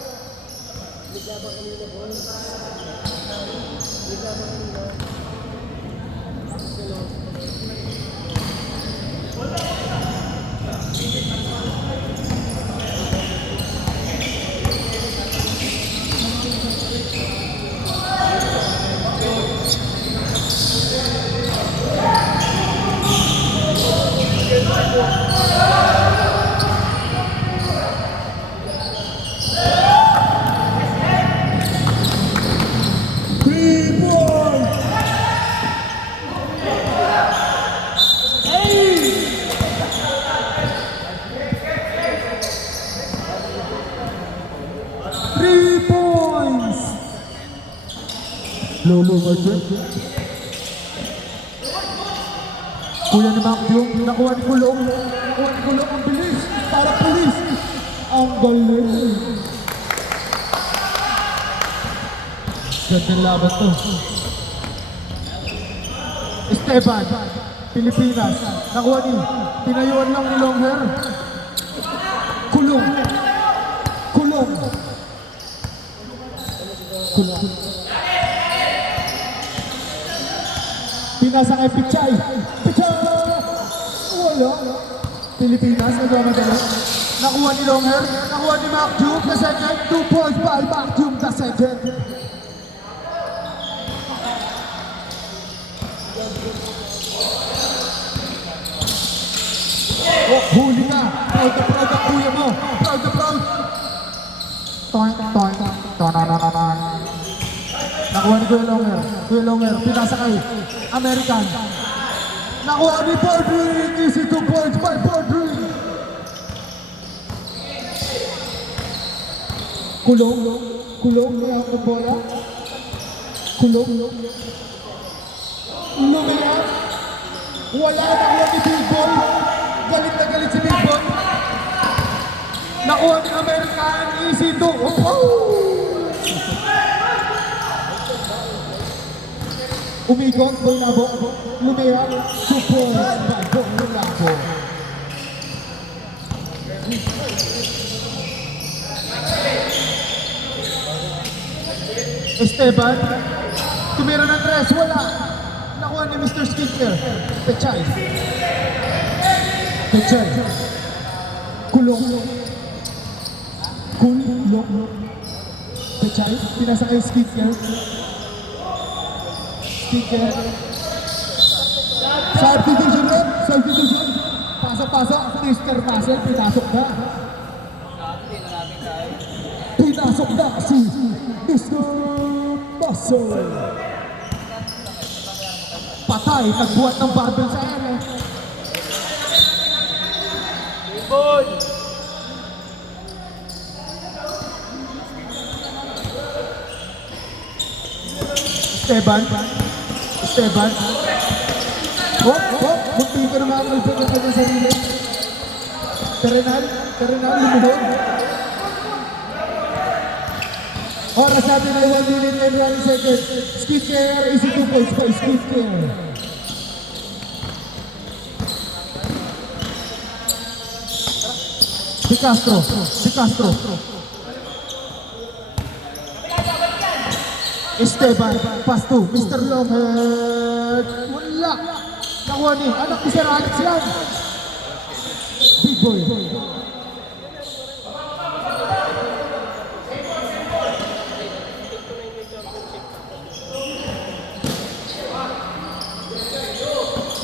Lolo Martin. Kuya ni Macdum, nakuha ni Kulong. Nakuha ni Kulong, ang bilis. para pulis. Ang galing. Gandang laban to. Esteban, Pilipinas. Nakuha ni. Tinayuan lang ni Longhair. Kulong. Kulong. Kulong. Pinasa kay Pichay. Pichay! Wala. Pilipinas, nagmamadali. Nakuha ni Longhair. Nakuha ni Mac Duke the second. 2 points by Mac Duke the second. Huli ka. Proud na proud ang kuya mo. Proud na proud. Toing, toing, toing. Nakuha ni Kuya Longhair. Kuya Longhair, pinasa kay American. Nakuha ni Bordring. Easy 2 points by Bordring. Kulong. Kulong. May ako ng bola. Kulong. Lumiyak. Wala. Nakuha ni Big Boy. Galit na galit si Big Boy. Nakuha ni American. Easy 2. Umigot, Bolnabo, lumiyak, support, bago, Bolnabo. Esteban, tumira ng 3, wala. Nakuha ni Mr. Skincare, Pechay. Pechay. Kulong. Kulong. Pechay, pinasa kay Skincare. Skincare. Substitution rin. Substitution. Pasok-pasok. Mr. Muscle, pinasok na. Pinasok na si Mr. Muscle. Patay. Nagbuhat ng barbell sa ere. Esteban. Esteban. Munti ka naman ang nagpag ng kanyang sarili. Terenal, lumuhod. Oras natin ay 1 minute and 1 second. Skincare is 2 points by Skincare. Si Castro. Esteban, pass to Mr. Longhair. Wala. Nakuha ni anak ni Sir Alex yan. Big Boy.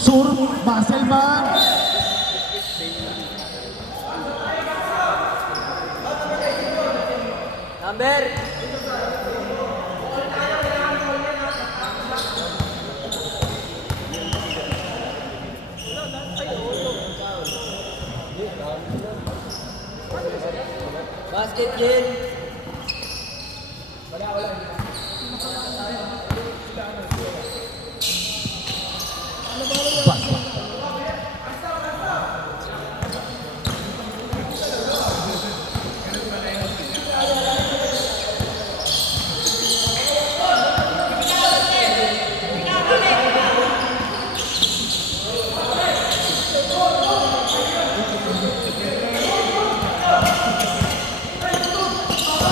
Sur, Marcelman. Number. Basket game.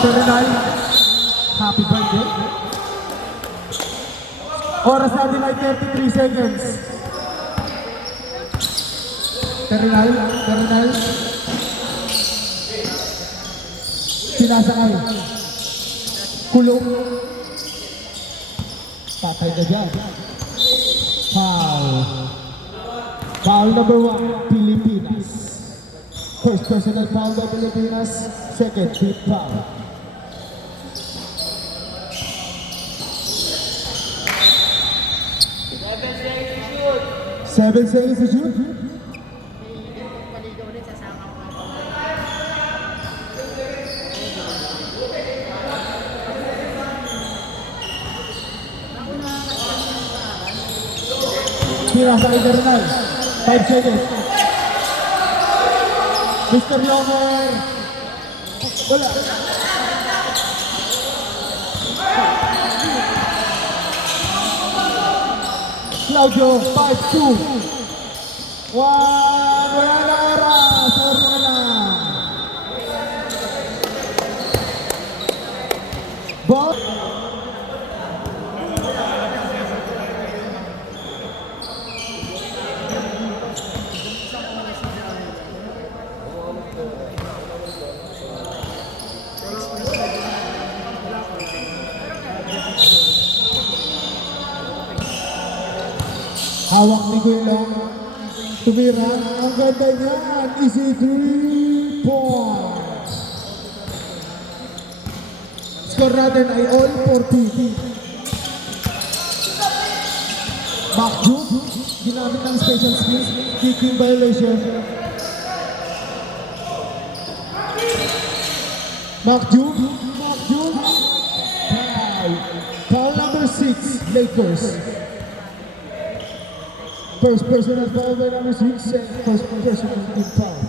Terenal, happy birthday. Oras natin ay 33 seconds. Terenal. Sinasakay. Kulong. Patay na dyan. Foul number 1, Pilipinas. First personal foul by Pilipinas. Second, team foul. 7 seconds to shoot. Tira sa Internal. 5 seconds. Mr. Longer. Wala. Claudio, 5-2. Wala na oras. Sorry na lang. Ball. Hawak ni Guilong. Tumira. Ang ganda niyan. Easy 3 points. Score natin ay all 40. Makju. Ginamit ng special skills. Kicking violation. Makju. Foul number 6. Lakers. First personal foul by number 6 and first personal team foul.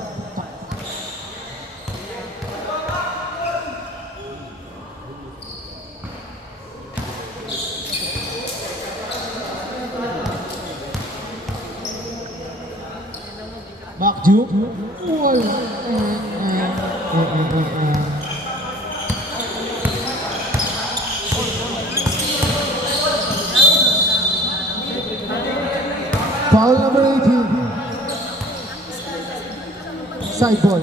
Makju. Foul number 18. Side ball.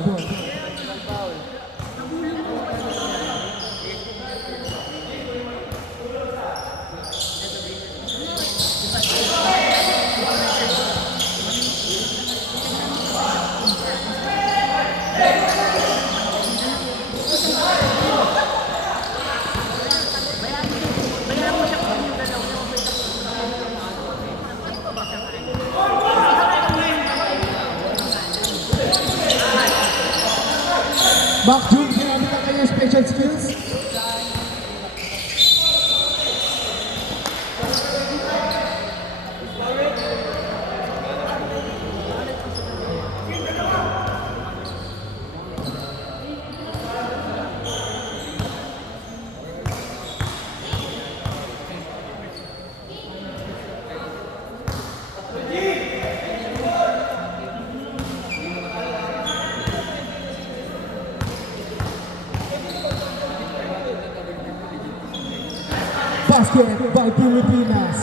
Makju, ginamit na kayo special skills. Basket by Pilipinas.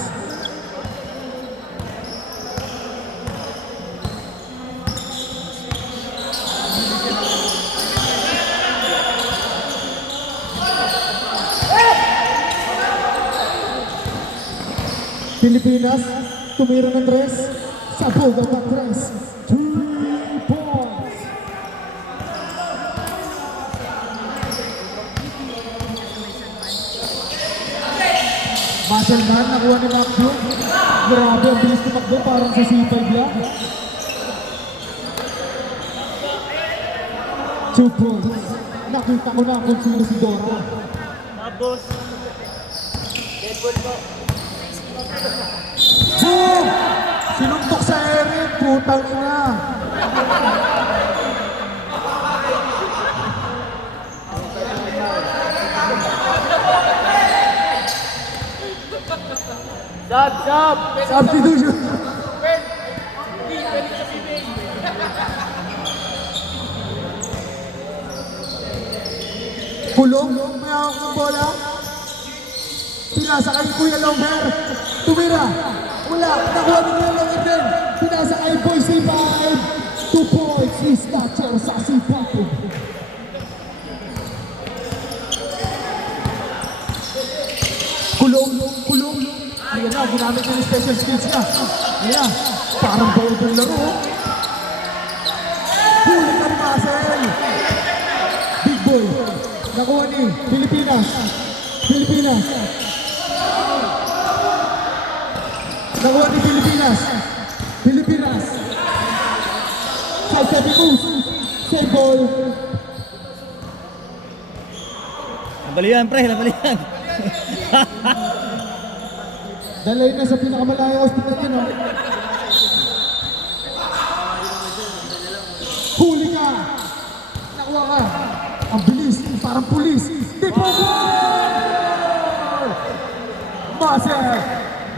Pilipinas, tumira ng tres, sabog ang tres. 3 points. Muscle man, nakuha ni Makju. Grabe, ang bilis tumakbo, parang sa C5 lang. 2 points. Nakita ko na kung sino si Dora. Tapos, deadball po. Boom! Sinuntok sa Eric, putang ina. Substitution. Kulong, may hawak ng bola. Pinasa kay Kuya Longer. Tumira. Wala, nakuha ni Kuya Longer din. Pinasa kay Boy C5. 2 points, his stature sa C5. Kulong. Ayan na, ginamit niya yung special skills niya. Ayan na, parang ball ng laro. Huli ka ni Marcel. Big boy. Nakuha ni Pilipinas. Nakuha ni Pilipinas. Side moves. Save ball. Nabalian, pre, nabalian. Dalay na sa pinakamalaya hospital yun, no? Huli ka! parang pulis. Di po goal! Muscle!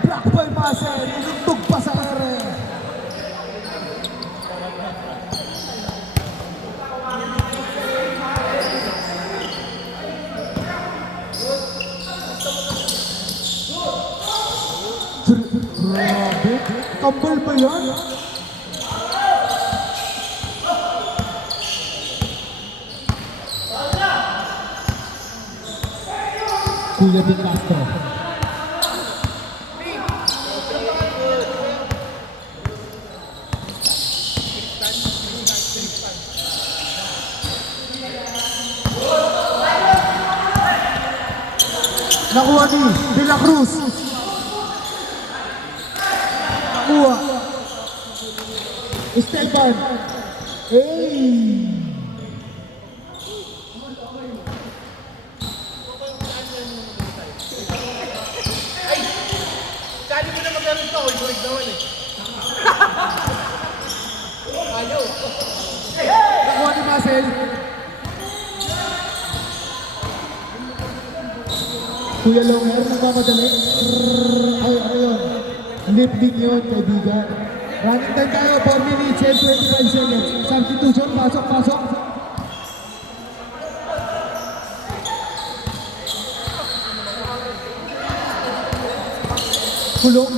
Black boy Muscle! Inutog pa sa ere. Grabe! Kambal ba yan? Kuya Bin Castro. Nakuha ni De La Cruz. Nakuha. Esteban. Hey! Nakuha ni Muscle. Kuya Longer, nagmamadali. Ay, ano yun? Lifting yun, kaibigan. Running time tayo, 4 minutes and 25 seconds. Substitution, pasok, pasok. Kulong.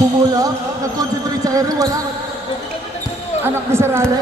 Pumula. Nag-concentrate sa ere. Wala. Anak ni Sarale.